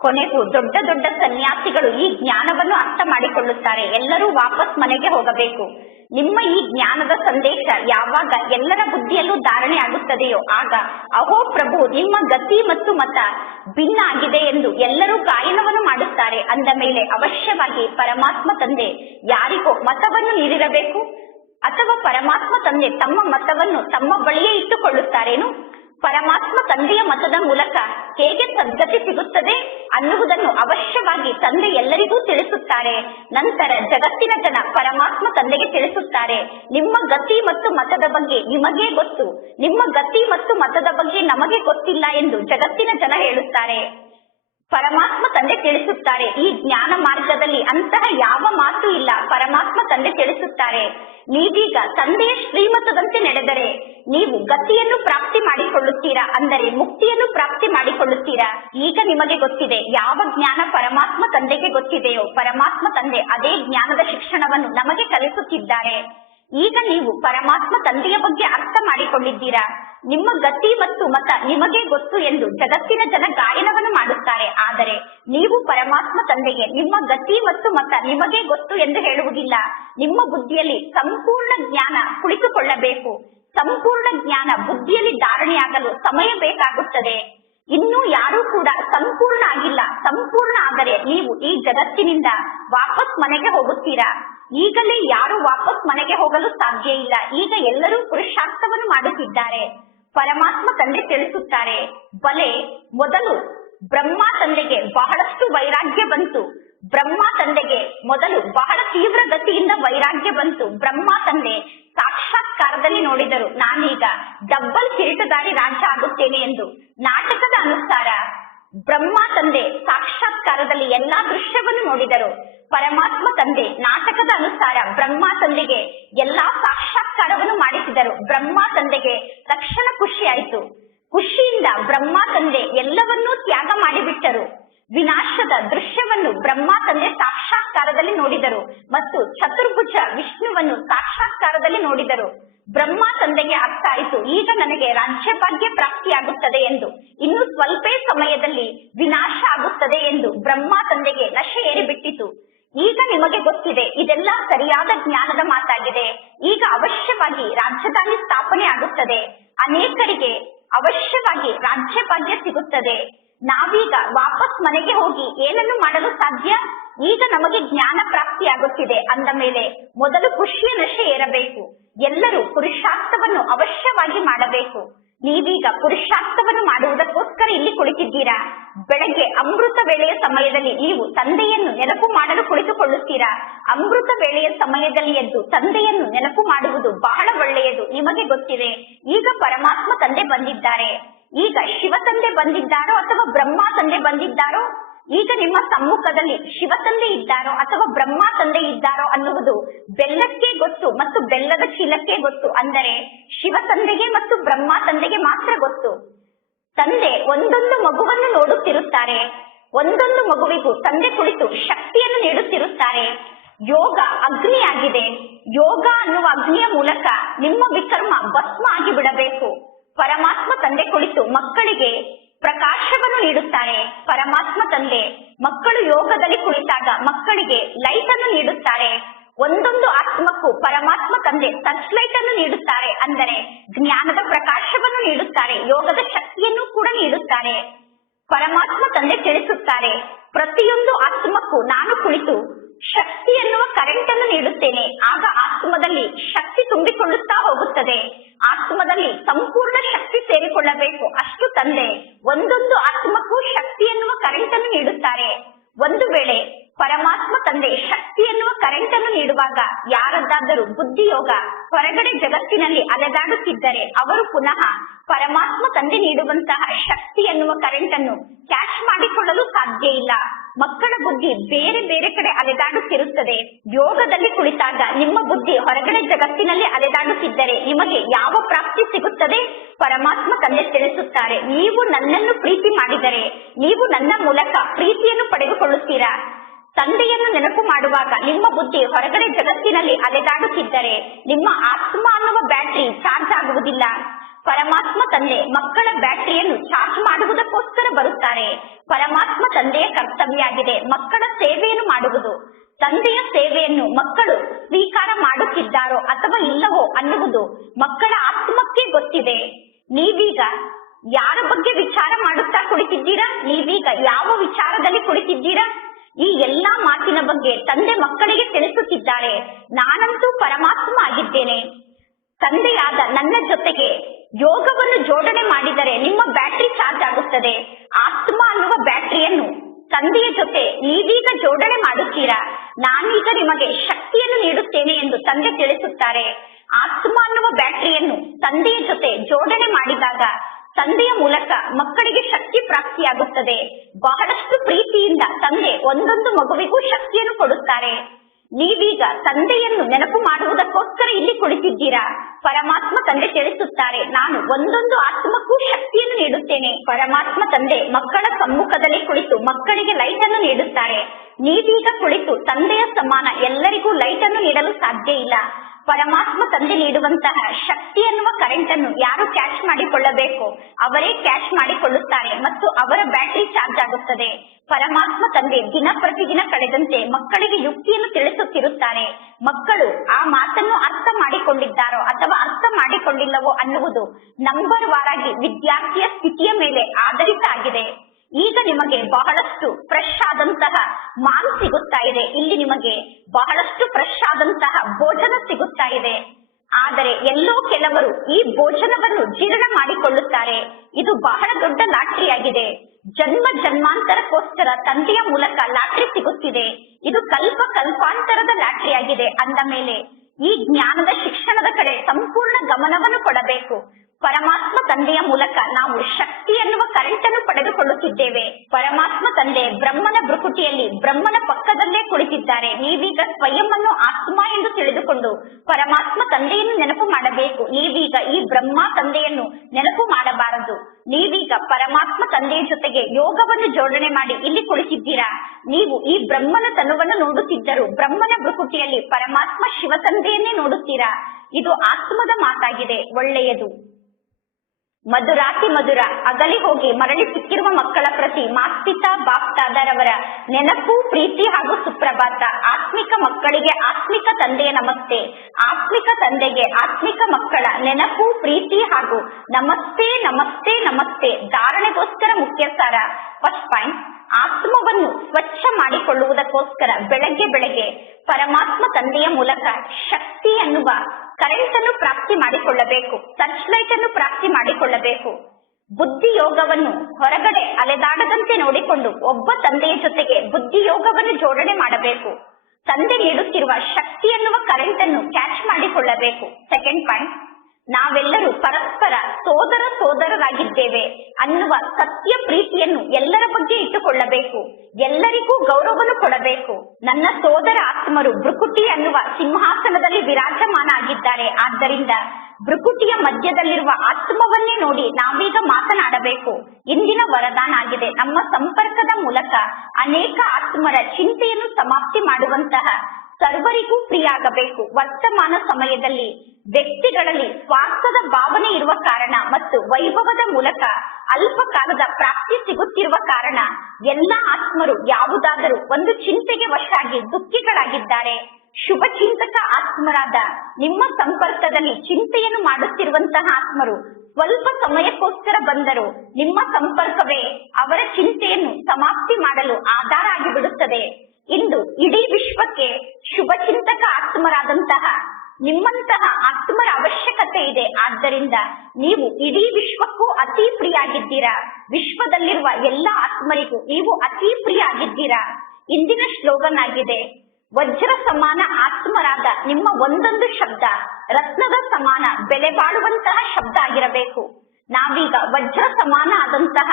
ಕೊನೆಗೂ ದೊಡ್ಡ ದೊಡ್ಡ ಸನ್ಯಾಸಿಗಳು ಈ ಜ್ಞಾನವನ್ನು ಅರ್ಥ ಮಾಡಿಕೊಳ್ಳುತ್ತಾರೆ. ಎಲ್ಲರೂ ವಾಪಸ್ ಮನೆಗೆ ಹೋಗಬೇಕು. ನಿಮ್ಮ ಈ ಜ್ಞಾನದ ಸಂದೇಶ ಯಾವಾಗ ಎಲ್ಲರ ಬುದ್ಧಿಯಲ್ಲೂ ಧಾರಣೆ ಆಗುತ್ತದೆಯೋ ಆಗ ಅಹೋ ಪ್ರಭು, ನಿಮ್ಮ ಗತಿ ಮತ್ತು ಮತ ಭಿನ್ನ ಆಗಿದೆ ಎಂದು ಎಲ್ಲರೂ ಗಾಯನವನ್ನು ಮಾಡುತ್ತಾರೆ. ಅಂದ ಮೇಲೆ ಅವಶ್ಯವಾಗಿ ಪರಮಾತ್ಮ ತಂದೆ ಯಾರಿಗೋ ಮತವನ್ನು ನೀಡಿರಬೇಕು. ಅಥವಾ ಪರಮಾತ್ಮ ತಂದೆ ತಮ್ಮ ಮತವನ್ನು ತಮ್ಮ ಬಳಿಯೇ ಇಟ್ಟುಕೊಳ್ಳುತ್ತಾರೇನು? ಪರಮಾತ್ಮ ತಂದೆಯ ಮತದ ಮೂಲಕ ಹೇಗೆ ಸದ್ಗತಿ ಸಿಗುತ್ತದೆ ಅನ್ನುವುದನ್ನು ಅವಶ್ಯವಾಗಿ ತಂದೆ ಎಲ್ಲರಿಗೂ ತಿಳಿಸುತ್ತಾರೆ. ನಂತರ ಜಗತ್ತಿನ ಜನ ಪರಮಾತ್ಮ ತಂದೆಗೆ ತಿಳಿಸುತ್ತಾರೆ, ನಿಮ್ಮ ಗತಿ ಮತ್ತು ಮತದ ಬಗ್ಗೆ ನಿಮಗೇ ಗೊತ್ತು, ನಿಮ್ಮ ಗತಿ ಮತ್ತು ಮತದ ಬಗ್ಗೆ ನಮಗೆ ಗೊತ್ತಿಲ್ಲ ಎಂದು ಜಗತ್ತಿನ ಜನ ಹೇಳುತ್ತಾರೆ. ಪರಮಾತ್ಮ ತಂದೆ ತಿಳಿಸುತ್ತಾರೆ, ಈ ಜ್ಞಾನ ಮಾರ್ಗದಲ್ಲಿ ಅಂತಹ ಯಾವ ಮಾತು ಇಲ್ಲ. ಪರಮಾತ್ಮ ತಂದೆ ತಿಳಿಸುತ್ತಾರೆ, ನೀವೀಗ ತಂದೆಯ ಶ್ರೀಮತದಂತೆ ನಡೆದರೆ ನೀವು ಗತಿಯನ್ನು ಪ್ರಾಪ್ತಿ ಮಾಡಿಕೊಳ್ಳುತ್ತೀರಾ, ಅಂದರೆ ಮುಕ್ತಿಯನ್ನು ಪ್ರಾಪ್ತಿ ಮಾಡಿಕೊಳ್ಳುತ್ತೀರಾ. ಈಗ ನಿಮಗೆ ಗೊತ್ತಿದೆ ಯಾವ ಜ್ಞಾನ ಪರಮಾತ್ಮ ತಂದೆಗೆ ಗೊತ್ತಿದೆಯೋ, ಪರಮಾತ್ಮ ತಂದೆ ಅದೇ ಜ್ಞಾನದ ಶಿಕ್ಷಣವನ್ನು ನಮಗೆ ಕಲಿಸುತ್ತಿದ್ದಾರೆ. ಈಗ ನೀವು ಪರಮಾತ್ಮ ತಂದೆಯ ಬಗ್ಗೆ ಅರ್ಥ ಮಾಡಿಕೊಂಡಿದ್ದೀರಾ. ನಿಮ್ಮ ಗತಿ ಮತ್ತು ಮತ ನಿಮಗೆ ಗೊತ್ತು ಎಂದು ಜಗತ್ತಿನ ಜನ ಗಾಯನವನ್ನು ಮಾಡುತ್ತಾರೆ. ಆದರೆ ನೀವು ಪರಮಾತ್ಮ ತಂದೆಗೆ ನಿಮ್ಮ ಗತಿ ಮತ್ತು ಮತ ನಿಮಗೆ ಗೊತ್ತು ಎಂದು ಹೇಳುವುದಿಲ್ಲ. ನಿಮ್ಮ ಬುದ್ಧಿಯಲ್ಲಿ ಸಂಪೂರ್ಣ ಜ್ಞಾನ ಕುಳಿತುಕೊಳ್ಳಬೇಕು. ಸಂಪೂರ್ಣ ಜ್ಞಾನ ಬುದ್ಧಿಯಲ್ಲಿ ಧಾರಣೆಯಾಗಲು ಸಮಯ ಬೇಕಾಗುತ್ತದೆ. ಇನ್ನೂ ಯಾರೂ ಕೂಡ ಸಂಪೂರ್ಣ ಆಗಿಲ್ಲ. ಸಂಪೂರ್ಣ ಆದರೆ ನೀವು ಈ ಜಗತ್ತಿನಿಂದ ವಾಪಸ್ ಮನೆಗೆ ಹೋಗುತ್ತೀರಾ. ಈಗಲೇ ಯಾರು ವಾಪಸ್ ಮನೆಗೆ ಹೋಗಲು ಸಾಧ್ಯ ಇಲ್ಲ. ಈಗ ಎಲ್ಲರೂ ಪುರುಷಾರ್ಥವನ್ನು ಮಾಡುತ್ತಿದ್ದಾರೆ. ಪರಮಾತ್ಮ ತಂದೆ ತಿಳಿಸುತ್ತಾರೆ, ಬಲೆ ಮೊದಲು ಬ್ರಹ್ಮ ತಂದೆಗೆ ಬಹಳಷ್ಟು ವೈರಾಗ್ಯ ಬಂತು. ಬ್ರಹ್ಮ ತಂದೆಗೆ ಮೊದಲು ಬಹಳ ತೀವ್ರ ಗತಿಯಿಂದ ವೈರಾಗ್ಯ ಬಂತು. ಬ್ರಹ್ಮ ತಂದೆ ಸಾಕ್ಷಾತ್ಕಾರದಲ್ಲಿ ನೋಡಿದರು, ನಾನೀಗ ಡಬ್ಬಲ್ ಕಿರೀಟಧಾರಿ ರಾಜ ಆಗುತ್ತೇನೆ ಎಂದು. ನಾಟಕದ ಅನುಸಾರ ಬ್ರಹ್ಮ ತಂದೆ ಸಾಕ್ಷಾತ್ಕಾರದಲ್ಲಿ ಎಲ್ಲಾ ದೃಶ್ಯವನ್ನು ನೋಡಿದರು. ಪರಮಾತ್ಮ ತಂದೆ ನಾಟಕದ ಅನುಸಾರ ಬ್ರಹ್ಮ ತಂದೆಗೆ ಎಲ್ಲಾ ಸಾಕ್ಷಾತ್ಕಾರವನ್ನು ಮಾಡಿಸಿದರು. ಬ್ರಹ್ಮ ತಂದೆಗೆ ತಕ್ಷಣ ಖುಷಿ ಆಯಿತು. ಖುಷಿಯಿಂದ ಬ್ರಹ್ಮ ತಂದೆ ಎಲ್ಲವನ್ನೂ ತ್ಯಾಗ ಮಾಡಿಬಿಟ್ಟರು. ವಿನಾಶದ ದೃಶ್ಯವನ್ನು ಬ್ರಹ್ಮ ತಂದೆ ಸಾಕ್ಷಾತ್ಕಾರದಲ್ಲಿ ನೋಡಿದರು ಮತ್ತು ಚತುರ್ಭುಜ ವಿಷ್ಣುವನ್ನು ಸಾಕ್ಷಾತ್ಕಾರದಲ್ಲಿ ನೋಡಿದರು. ಬ್ರಹ್ಮ ತಂದೆಗೆ ಅರ್ಥ ಆಯಿತು, ಈಗ ನನಗೆ ರಾಜ್ಯಭಾಗ್ಯ ಪ್ರಾಪ್ತಿಯಾಗುತ್ತದೆ ಎಂದು. ಇನ್ನು ಸ್ವಲ್ಪ ಸಮಯದಲ್ಲಿ ವಿನಾಶ ಆಗುತ್ತದೆ ಎಂದು ಬ್ರಹ್ಮ ತಂದೆಗೆ ನಶೆ ಏರಿಬಿಟ್ಟಿತು. ಈಗ ನಿಮಗೆ ಗೊತ್ತಿದೆ, ಇದೆಲ್ಲ ಸರಿಯಾದ ಜ್ಞಾನದ ಮಾತಾಗಿದೆ. ಈಗ ಅವಶ್ಯವಾಗಿ ರಾಜಧಾನಿ ಸ್ಥಾಪನೆ ಆಗುತ್ತದೆ. ಅನೇಕರಿಗೆ ಅವಶ್ಯವಾಗಿ ರಾಜ್ಯಭಾಗ್ಯ ಸಿಗುತ್ತದೆ. ನಾವೀಗ ವಾಪಸ್ ಮನೆಗೆ ಹೋಗಿ ಏನನ್ನು ಮಾಡಲು ಸಾಧ್ಯ? ಈಗ ನಮಗೆ ಜ್ಞಾನ ಪ್ರಾಪ್ತಿಯಾಗುತ್ತಿದೆ ಅಂದ ಮೇಲೆ ಮೊದಲು ಖುಷಿಯ ನಶೆ ಏರಬೇಕು. ಎಲ್ಲರೂ ಪುರುಷಾರ್ಥವನ್ನು ಅವಶ್ಯವಾಗಿ ಮಾಡಬೇಕು. ನೀವೀಗ ಪುರುಷಾರ್ಥವನ್ನು ಮಾಡುವುದಕ್ಕೋಸ್ಕರ ಇಲ್ಲಿ ಕುಳಿತಿದ್ದೀರಾ. ಬೆಳಗ್ಗೆ ಅಮೃತ ವೇಳೆಯ ಸಮಯದಲ್ಲಿ ನೀವು ತಂದೆಯನ್ನು ನೆನಪು ಮಾಡಲು ಕುಳಿತುಕೊಳ್ಳುತ್ತೀರಾ. ಅಮೃತ ವೇಳೆಯ ಸಮಯದಲ್ಲಿ ಎದ್ದು ತಂದೆಯನ್ನು ನೆನಪು ಮಾಡುವುದು ಬಹಳ ಒಳ್ಳೆಯದು. ನಿಮಗೆ ಗೊತ್ತಿದೆ, ಈಗ ಪರಮಾತ್ಮ ತಂದೆ ಬಂದಿದ್ದಾರೆ. ಈಗ ಶಿವ ತಂದೆ ಬಂದಿದ್ದಾರೋ ಅಥವಾ ಬ್ರಹ್ಮ ತಂದೆ ಬಂದಿದ್ದಾರೋ? ಈಗ ನಿಮ್ಮ ಸಮ್ಮುಖದಲ್ಲಿ ಶಿವ ತಂದೆ ಇದ್ದಾರೋ ಅಥವಾ ಬ್ರಹ್ಮ ತಂದೆ ಇದ್ದಾರೋ ಅನ್ನುವುದು ಬೆಲ್ಲಕ್ಕೆ ಗೊತ್ತು ಮತ್ತು ಬೆಲ್ಲದ ಚೀಲಕ್ಕೆ ಗೊತ್ತು. ಅಂದರೆ ಶಿವ ತಂದೆಗೆ ಮತ್ತು ಬ್ರಹ್ಮ ತಂದೆಗೆ ಮಾತ್ರ ಗೊತ್ತು. ತಂದೆ ಒಂದೊಂದು ಮಗುವನ್ನು ನೋಡುತ್ತಿರುತ್ತಾರೆ. ಒಂದೊಂದು ಮಗುವಿಗೂ ತಂದೆ ಕುಳಿತು ಶಕ್ತಿಯನ್ನು ನೀಡುತ್ತಿರುತ್ತಾರೆ. ಯೋಗ ಅಗ್ನಿಯಾಗಿದೆ. ಯೋಗ ಅನ್ನುವ ಅಗ್ನಿಯ ಮೂಲಕ ನಿಮ್ಮ ವಿಕರ್ಮ ಭಸ್ಮ ಆಗಿ ಬಿಡಬೇಕು. ಪರಮಾತ್ಮ ತಂದೆ ಕುಳಿತು ಮಕ್ಕಳಿಗೆ ಪ್ರಕಾಶವನ್ನು ನೀಡುತ್ತಾರೆ. ಪರಮಾತ್ಮ ತಂದೆ ಮಕ್ಕಳು ಯೋಗದಲ್ಲಿ ಕುಳಿತಾಗ ಮಕ್ಕಳಿಗೆ ಲೈಟ್ ಅನ್ನು ನೀಡುತ್ತಾರೆ. ಒಂದೊಂದು ಆತ್ಮಕ್ಕೂ ಪರಮಾತ್ಮ ತಂದೆ ಟಚ್ ಲೈಟ್ ಅನ್ನು ನೀಡುತ್ತಾರೆ. ಅಂದರೆ ಜ್ಞಾನದ ಪ್ರಕಾಶವನ್ನು ನೀಡುತ್ತಾರೆ. ಯೋಗದ ಶಕ್ತಿಯನ್ನು ಕೂಡ ನೀಡುತ್ತಾರೆ. ಪರಮಾತ್ಮ ತಂದೆ ತಿಳಿಸುತ್ತಾರೆ, ಪ್ರತಿಯೊಂದು ಆತ್ಮಕ್ಕೂ ನಾನು ಕುಳಿತು ಶಕ್ತಿ ಎನ್ನುವ ಕರೆಂಟ್ ಅನ್ನು ನೀಡುತ್ತೇನೆ. ಆಗ ಆತ್ಮದಲ್ಲಿ ಶಕ್ತಿ ತುಂಬಿಕೊಳ್ಳುತ್ತಾ ಹೋಗುತ್ತದೆ. ಆತ್ಮದಲ್ಲಿ ಸಂಪೂರ್ಣ ಶಕ್ತಿ ಸೇರಿಕೊಳ್ಳಬೇಕು. ಅಷ್ಟು ತಂದೆ ಒಂದೊಂದು ಆತ್ಮಕ್ಕೂ ಶಕ್ತಿ ಎನ್ನುವ ಕರೆಂಟ್ ಅನ್ನು ನೀಡುತ್ತಾರೆ. ಒಂದು ವೇಳೆ ಪರಮಾತ್ಮ ತಂದೆ ಶಕ್ತಿ ಎನ್ನುವ ಕರೆಂಟ್ ಅನ್ನು ನೀಡುವಾಗ ಯಾರದ್ದಾದರೂ ಬುದ್ಧಿಯೋಗ ಹೊರಗಡೆ ಜಗತ್ತಿನಲ್ಲಿ ಅಲೆದಾಡುತ್ತಿದ್ದರೆ ಅವರು ಪುನಃ ಪರಮಾತ್ಮ ತಂದೆ ನೀಡುವಂತಹ ಶಕ್ತಿ ಎನ್ನುವ ಕರೆಂಟ್ ಅನ್ನು ಕ್ಯಾಚ್ ಮಾಡಿಕೊಳ್ಳಲು ಸಾಧ್ಯ ಇಲ್ಲ. ಮಕ್ಕಳ ಬುದ್ಧಿ ಬೇರೆ ಬೇರೆ ಕಡೆ ಅಲೆದಾಡುತ್ತಿರುತ್ತದೆ. ಯೋಗದಲ್ಲಿ ಕುಳಿತಾಗ ನಿಮ್ಮ ಬುದ್ಧಿ ಹೊರಗಡೆ ಜಗತ್ತಿನಲ್ಲಿ ಅಲೆದಾಡುತ್ತಿದ್ದರೆ ನಿಮಗೆ ಯಾವ ಪ್ರಾಪ್ತಿ ಸಿಗುತ್ತದೆ? ಪರಮಾತ್ಮ ತಂದೆ ತಿಳಿಸುತ್ತಾರೆ, ನೀವು ನನ್ನನ್ನು ಪ್ರೀತಿ ಮಾಡಿದರೆ ನೀವು ನನ್ನ ಮೂಲಕ ಪ್ರೀತಿಯನ್ನು ಪಡೆದುಕೊಳ್ಳುತ್ತೀರಾ. ತಂದೆಯನ್ನು ನೆನಪು ಮಾಡುವಾಗ ನಿಮ್ಮ ಬುದ್ಧಿ ಹೊರಗಡೆ ಜಗತ್ತಿನಲ್ಲಿ ಅಲೆದಾಡುತ್ತಿದ್ದರೆ ನಿಮ್ಮ ಆತ್ಮ ಅನ್ನುವ ಬ್ಯಾಟರಿ ಚಾರ್ಜ್ ಆಗುವುದಿಲ್ಲ. ಪರಮಾತ್ಮ ತಂದೆ ಮಕ್ಕಳ ಬ್ಯಾಟರಿಯನ್ನು ಚಾರ್ಜ್ ಮಾಡುವುದಕ್ಕೋಸ್ಕರ ಬರುತ್ತಾರೆ. ಪರಮಾತ್ಮ ತಂದೆಯ ಕರ್ತವ್ಯ ಆಗಿದೆ ಮಕ್ಕಳ ಸೇವೆಯನ್ನು ಮಾಡುವುದು. ತಂದೆಯ ಸೇವೆಯನ್ನು ಮಕ್ಕಳು ಸ್ವೀಕಾರ ಮಾಡುತ್ತಿದ್ದಾರೋ ಅಥವಾ ಇಲ್ಲವೋ ಅನ್ನುವುದು ಮಕ್ಕಳ ಆತ್ಮಕ್ಕೆ ಗೊತ್ತಿದೆ. ನೀವೀಗ ಯಾರ ಬಗ್ಗೆ ವಿಚಾರ ಮಾಡುತ್ತಾ ಕುಳಿತಿದ್ದೀರಾ? ನೀವೀಗ ಯಾವ ವಿಚಾರದಲ್ಲಿ ಕುಳಿತಿದ್ದೀರಾ? ಈ ಎಲ್ಲಾ ಮಾತಿನ ಬಗ್ಗೆ ತಂದೆ ಮಕ್ಕಳಿಗೆ ತಿಳಿಸುತ್ತಿದ್ದಾರೆ. ನಾನಂತೂ ಪರಮಾತ್ಮ ಆಗಿದ್ದೇನೆ. ತಂದೆಯಾದ ನನ್ನ ಜೊತೆಗೆ ಯೋಗವನ್ನು ಜೋಡಣೆ ಮಾಡಿದರೆ ನಿಮ್ಮ ಬ್ಯಾಟರಿ ಚಾರ್ಜ್ ಆಗುತ್ತದೆ. ಆತ್ಮ ಅನ್ನುವ ಬ್ಯಾಟರಿಯನ್ನು ತಂದೆಯ ಜೊತೆ ನೀವೀಗ ಜೋಡಣೆ ಮಾಡುತ್ತೀರಾ. ನಾನೀಗ ನಿಮಗೆ ಶಕ್ತಿಯನ್ನು ನೀಡುತ್ತೇನೆ ಎಂದು ತಂದೆ ತಿಳಿಸುತ್ತಾರೆ. ಆತ್ಮ ಅನ್ನುವ ಬ್ಯಾಟರಿಯನ್ನು ತಂದೆಯ ಜೊತೆ ಜೋಡಣೆ ಮಾಡಿದಾಗ ತಂದೆಯ ಮೂಲಕ ಮಕ್ಕಳಿಗೆ ಶಕ್ತಿ ಪ್ರಾಪ್ತಿಯಾಗುತ್ತದೆ. ಬಹಳಷ್ಟು ಪ್ರೀತಿಯಿಂದ ತಂದೆ ಒಂದೊಂದು ಮಗುವಿಗೂ ಶಕ್ತಿಯನ್ನು ಕೊಡುತ್ತಾರೆ. ನೀವೀಗ ತಂದೆಯನ್ನು ನೆನಪು ಮಾಡುವುದಕ್ಕೋಸ್ಕರ ಇಲ್ಲಿ ಕುಳಿತಿದ್ದೀರಾ. ಪರಮಾತ್ಮ ತಂದೆ ತಿಳಿಸುತ್ತಾರೆ, ನಾನು ಒಂದೊಂದು ಆತ್ಮಕ್ಕೂ ಶಕ್ತಿಯನ್ನು ನೀಡುತ್ತೇನೆ. ಪರಮಾತ್ಮ ತಂದೆ ಮಕ್ಕಳ ಸಮ್ಮುಖದಲ್ಲಿ ಕುಳಿತು ಮಕ್ಕಳಿಗೆ ಲೈಟ್ ಅನ್ನು ನೀಡುತ್ತಾರೆ. ನೀವೀಗ ಕುಳಿತು ತಂದೆಯ ಸಮಾನ ಎಲ್ಲರಿಗೂ ಲೈಟ್ ಅನ್ನು ನೀಡಲು ಸಾಧ್ಯ ಇಲ್ಲ. ಪರಮಾತ್ಮ ತಂದೆ ನೀಡುವಂತಹ ಶಕ್ತಿ ಅನ್ನುವ ಕರೆಂಟ್ ಅನ್ನು ಯಾರು ಕ್ಯಾಚ್ ಮಾಡಿಕೊಳ್ಳಬೇಕು ಅವರೇ ಕ್ಯಾಚ್ ಮಾಡಿಕೊಳ್ಳುತ್ತಾರೆ ಮತ್ತು ಅವರ ಬ್ಯಾಟರಿ ಚಾರ್ಜ್ ಆಗುತ್ತದೆ. ಪರಮಾತ್ಮ ತಂದೆ ದಿನ ಪ್ರತಿದಿನ ಕಳೆದಂತೆ ಮಕ್ಕಳಿಗೆ ಯುಕ್ತಿಯನ್ನು ತಿಳಿಸುತ್ತಿರುತ್ತಾರೆ. ಮಕ್ಕಳು ಆ ಮಾತನ್ನು ಅರ್ಥ ಮಾಡಿಕೊಂಡಿದ್ದಾರೋ ಅಥವಾ ಅರ್ಥ ಮಾಡಿಕೊಂಡಿಲ್ಲವೋ ಅನ್ನುವುದು ನಂಬರ್ ವಾರಾಗಿ ವಿದ್ಯಾರ್ಥಿಯ ಸ್ಥಿತಿಯ ಮೇಲೆ ಆಧಾರಿತ ಆಗಿದೆ. ಈಗ ನಿಮಗೆ ಬಹಳಷ್ಟು ಫ್ರೆಶ್ ಆದಂತಹ ಮಾಲ್ ಸಿಗುತ್ತಾ ಇದೆ. ಇಲ್ಲಿ ನಿಮಗೆ ಬಹಳಷ್ಟು ಫ್ರೆಶ್ ಆದಂತಹ ಭೋಜನ ಸಿಗುತ್ತಾ ಇದೆ. ಆದರೆ ಎಲ್ಲೋ ಕೆಲವರು ಈ ಭೋಜನವನ್ನು ಜೀರ್ಣ ಮಾಡಿಕೊಳ್ಳುತ್ತಾರೆ. ಇದು ಬಹಳ ದೊಡ್ಡ ಲಾಟ್ರಿ ಆಗಿದೆ. ಜನ್ಮ ಜನ್ಮಾಂತರಕ್ಕೋಸ್ಕರ ತಂದೆಯ ಮೂಲಕ ಲಾಟ್ರಿ ಸಿಗುತ್ತಿದೆ. ಇದು ಕಲ್ಪ ಕಲ್ಪಾಂತರದ ಲಾಟ್ರಿ ಆಗಿದೆ. ಅಂದ ಮೇಲೆ ಈ ಜ್ಞಾನದ ಶಿಕ್ಷಣದ ಕಡೆ ಸಂಪೂರ್ಣ ಗಮನವನ್ನು ಕೊಡಬೇಕು. ಪರಮಾತ್ಮ ತಂದೆಯ ಮೂಲಕ ನಾವು ಶಕ್ತಿ ಎನ್ನುವ ಕರೆಂಟ್ ಅನ್ನು ಪಡೆದುಕೊಳ್ಳುತ್ತಿದ್ದೇವೆ. ಪರಮಾತ್ಮ ತಂದೆ ಬ್ರಹ್ಮನ ಭ್ರುಕುಟಿಯಲ್ಲಿ ಬ್ರಹ್ಮನ ಪಕ್ಕದಲ್ಲೇ ಕುಳಿತಿದ್ದಾರೆ. ನೀವೀಗ ಸ್ವಯಂ ಅನ್ನು ಆತ್ಮ ಎಂದು ತಿಳಿದುಕೊಂಡು ಪರಮಾತ್ಮ ತಂದೆಯನ್ನು ನೆನಪು ಮಾಡಬೇಕು. ನೀವೀಗ ಈ ಬ್ರಹ್ಮ ತಂದೆಯನ್ನು ನೆನಪು ಮಾಡಬಾರದು. ನೀವೀಗ ಪರಮಾತ್ಮ ತಂದೆಯ ಜೊತೆಗೆ ಯೋಗವನ್ನು ಜೋಡಣೆ ಮಾಡಿ ಇಲ್ಲಿ ಕುಳಿತಿದ್ದೀರಾ. ನೀವು ಈ ಬ್ರಹ್ಮನ ತನುವನ್ನು ನೋಡುತ್ತಿದ್ದರು. ಬ್ರಹ್ಮನ ಭ್ರುಕುಟಿಯಲ್ಲಿ ಪರಮಾತ್ಮ ಶಿವ ತಂದೆಯನ್ನೇ ನೋಡುತ್ತೀರಾ. ಇದು ಆತ್ಮದ ಮಾತಾಗಿದೆ. ಒಳ್ಳೆಯದು. ಮಧುರಾತಿ ಮಧುರ ಅಗಲಿ ಹೋಗಿ ಮರಳಿ ಸಿಕ್ಕಿರುವ ಮಕ್ಕಳ ಪ್ರತಿ ಮಾಸ್ಪಿತಾ ಬಾಪ್ತಾದರವರ ನೆನಪು, ಪ್ರೀತಿ ಹಾಗೂ ಸುಪ್ರಭಾತ. ಆತ್ಮಿಕ ಮಕ್ಕಳಿಗೆ ಆತ್ಮಿಕ ತಂದೆಯ ನಮಸ್ತೆ. ಆತ್ಮಿಕ ತಂದೆಗೆ ಆತ್ಮಿಕ ಮಕ್ಕಳ ನೆನಪು, ಪ್ರೀತಿ ಹಾಗೂ ನಮಸ್ತೆ ನಮಸ್ತೆ ನಮಸ್ತೆ. ಧಾರಣೆಗೋಸ್ಕರ ಮುಖ್ಯ ಸಾರ. ಫಸ್ಟ್ ಪಾಯಿಂಟ್, ಆತ್ಮವನ್ನು ಸ್ವಚ್ಛ ಮಾಡಿಕೊಳ್ಳುವುದಕ್ಕೋಸ್ಕರ ಬೆಳಗ್ಗೆ ಪರಮಾತ್ಮ ತಂದೆಯ ಮೂಲಕ ಶಕ್ತಿ ಎನ್ನುವ ಕರೆಂಟ್ ಅನ್ನು ಪ್ರಾಪ್ತಿ ಮಾಡಿಕೊಳ್ಳಬೇಕು. ಟಚ್ ಲೈಟ್ ಅನ್ನು ಪ್ರಾಪ್ತಿ ಮಾಡಿಕೊಳ್ಳಬೇಕು. ಬುದ್ಧಿ ಯೋಗವನ್ನು ಹೊರಗಡೆ ಅಲೆದಾಡದಂತೆ ನೋಡಿಕೊಂಡು ಒಬ್ಬ ತಂದೆಯ ಜೊತೆಗೆ ಬುದ್ಧಿ ಯೋಗವನ್ನು ಜೋಡಣೆ ಮಾಡಬೇಕು. ತಂದೆ ನೀಡುತ್ತಿರುವ ಶಕ್ತಿ ಎನ್ನುವ ಕರೆಂಟ್ ಅನ್ನು ಕ್ಯಾಚ್ ಮಾಡಿಕೊಳ್ಳಬೇಕು. ಸೆಕೆಂಡ್ ಪಾಯಿಂಟ್, ನಾವೆಲ್ಲರೂ ಪರಸ್ಪರ ಸೋದರರಾಗಿದ್ದೇವೆ ಅನ್ನುವ ಸತ್ಯ ಪ್ರೀತಿಯನ್ನು ಎಲ್ಲರ ಬಗ್ಗೆ ಇಟ್ಟುಕೊಳ್ಳಬೇಕು. ಎಲ್ಲರಿಗೂ ಗೌರವವನ್ನು ಕೊಡಬೇಕು. ನನ್ನ ಸೋದರ ಆತ್ಮರು ಭ್ರುಕುಟಿ ಅನ್ನುವ ಸಿಂಹಾಸನದಲ್ಲಿ ವಿರಾಜಮಾನ ಆಗಿದ್ದಾರೆ. ಆದ್ದರಿಂದ ಭ್ರುಕುಟಿಯ ಮಧ್ಯದಲ್ಲಿರುವ ಆತ್ಮವನ್ನೇ ನೋಡಿ ನಾವೀಗ ಮಾತನಾಡಬೇಕು. ಇಂದಿನ ವರದಾನ ಆಗಿದೆ. ನಮ್ಮ ಸಂಪರ್ಕದ ಮೂಲಕ ಅನೇಕ ಆತ್ಮರ ಚಿಂತೆಯನ್ನು ಸಮಾಪ್ತಿ ಮಾಡುವಂತಹ ಸರ್ವರಿಗೂ ಪ್ರಿಯ ಆಗಬೇಕು. ವರ್ತಮಾನ ಸಮಯದಲ್ಲಿ ವ್ಯಕ್ತಿಗಳಲ್ಲಿ ಸ್ವಾರ್ಥದ ಭಾವನೆ ಇರುವ ಕಾರಣ ಮತ್ತು ವೈಭವದ ಮೂಲಕ ಅಲ್ಪ ಕಾಲದ ಪ್ರಾಪ್ತಿ ಸಿಗುತ್ತಿರುವ ಕಾರಣ ಎಲ್ಲ ಆತ್ಮರು ಯಾವುದಾದರೂ ಒಂದು ಚಿಂತೆಗೆ ವಶಾಗಿ ದುಃಖಿಗಳಾಗಿದ್ದಾರೆ. ಶುಭ ಚಿಂತಕ ಆತ್ಮರಾದ ನಿಮ್ಮ ಸಂಪರ್ಕದಲ್ಲಿ ಚಿಂತೆಯನ್ನು ಮಾಡುತ್ತಿರುವಂತಹ ಆತ್ಮರು ಸ್ವಲ್ಪ ಸಮಯಕ್ಕೋಸ್ಕರ ಬಂದರು. ನಿಮ್ಮ ಸಂಪರ್ಕವೇ ಅವರ ಚಿಂತೆಯನ್ನು ಸಮಾಪ್ತಿ ಮಾಡಲು ಆಧಾರ ಆಗಿಬಿಡುತ್ತದೆ. ಇಂದು ಇಡೀ ವಿಶ್ವಕ್ಕೆ ಶುಭ ಚಿಂತಕ ಆತ್ಮರಾದಂತಹ ನಿಮ್ಮಂತಹ ಆತ್ಮರ ಅವಶ್ಯಕತೆ ಇದೆ. ಆದ್ದರಿಂದ ನೀವು ಇಡೀ ವಿಶ್ವಕ್ಕೂ ಅತಿ ಪ್ರಿಯ ಆಗಿದ್ದೀರಾ. ವಿಶ್ವದಲ್ಲಿರುವ ಎಲ್ಲ ಆತ್ಮರಿಗೂ ನೀವು ಅತಿ ಪ್ರಿಯ ಆಗಿದ್ದೀರಾ. ಇಂದಿನ ಸ್ಲೋಗನ್ ಆಗಿದೆ, ವಜ್ರ ಸಮಾನ ಆತ್ಮರಾದ ನಿಮ್ಮ ಒಂದೊಂದು ಶಬ್ದ ರತ್ನದ ಸಮಾನ ಬೆಲೆ ಬಾಳುವಂತಹ ಶಬ್ದ ಆಗಿರಬೇಕು. ನಾವೀಗ ವಜ್ರ ಸಮಾನ ಆದಂತಹ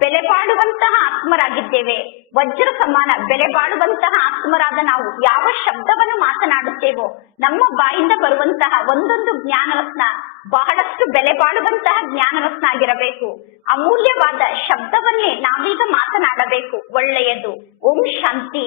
ಬೆಲೆ ಬಾಳುವಂತಹ ಆತ್ಮರಾಗಿದ್ದೇವೆ. ವಜ್ರ ಸಮಾನ ಬೆಲೆ ಬಾಳುವಂತಹ ಆತ್ಮರಾದ ನಾವು ಯಾವ ಶಬ್ದವನ್ನು ಮಾತನಾಡುತ್ತೇವೋ ನಮ್ಮ ಬಾಯಿಂದ ಬರುವಂತಹ ಒಂದೊಂದು ಜ್ಞಾನರತ್ನ ಬಹಳಷ್ಟು ಬೆಲೆ ಬಾಳುವಂತಹ ಜ್ಞಾನರತ್ನ ಆಗಿರಬೇಕು. ಅಮೂಲ್ಯವಾದ ಶಬ್ದವನ್ನೇ ನಾವೀಗ ಮಾತನಾಡಬೇಕು. ಒಳ್ಳೆಯದು. ಓಂ ಶಾಂತಿ.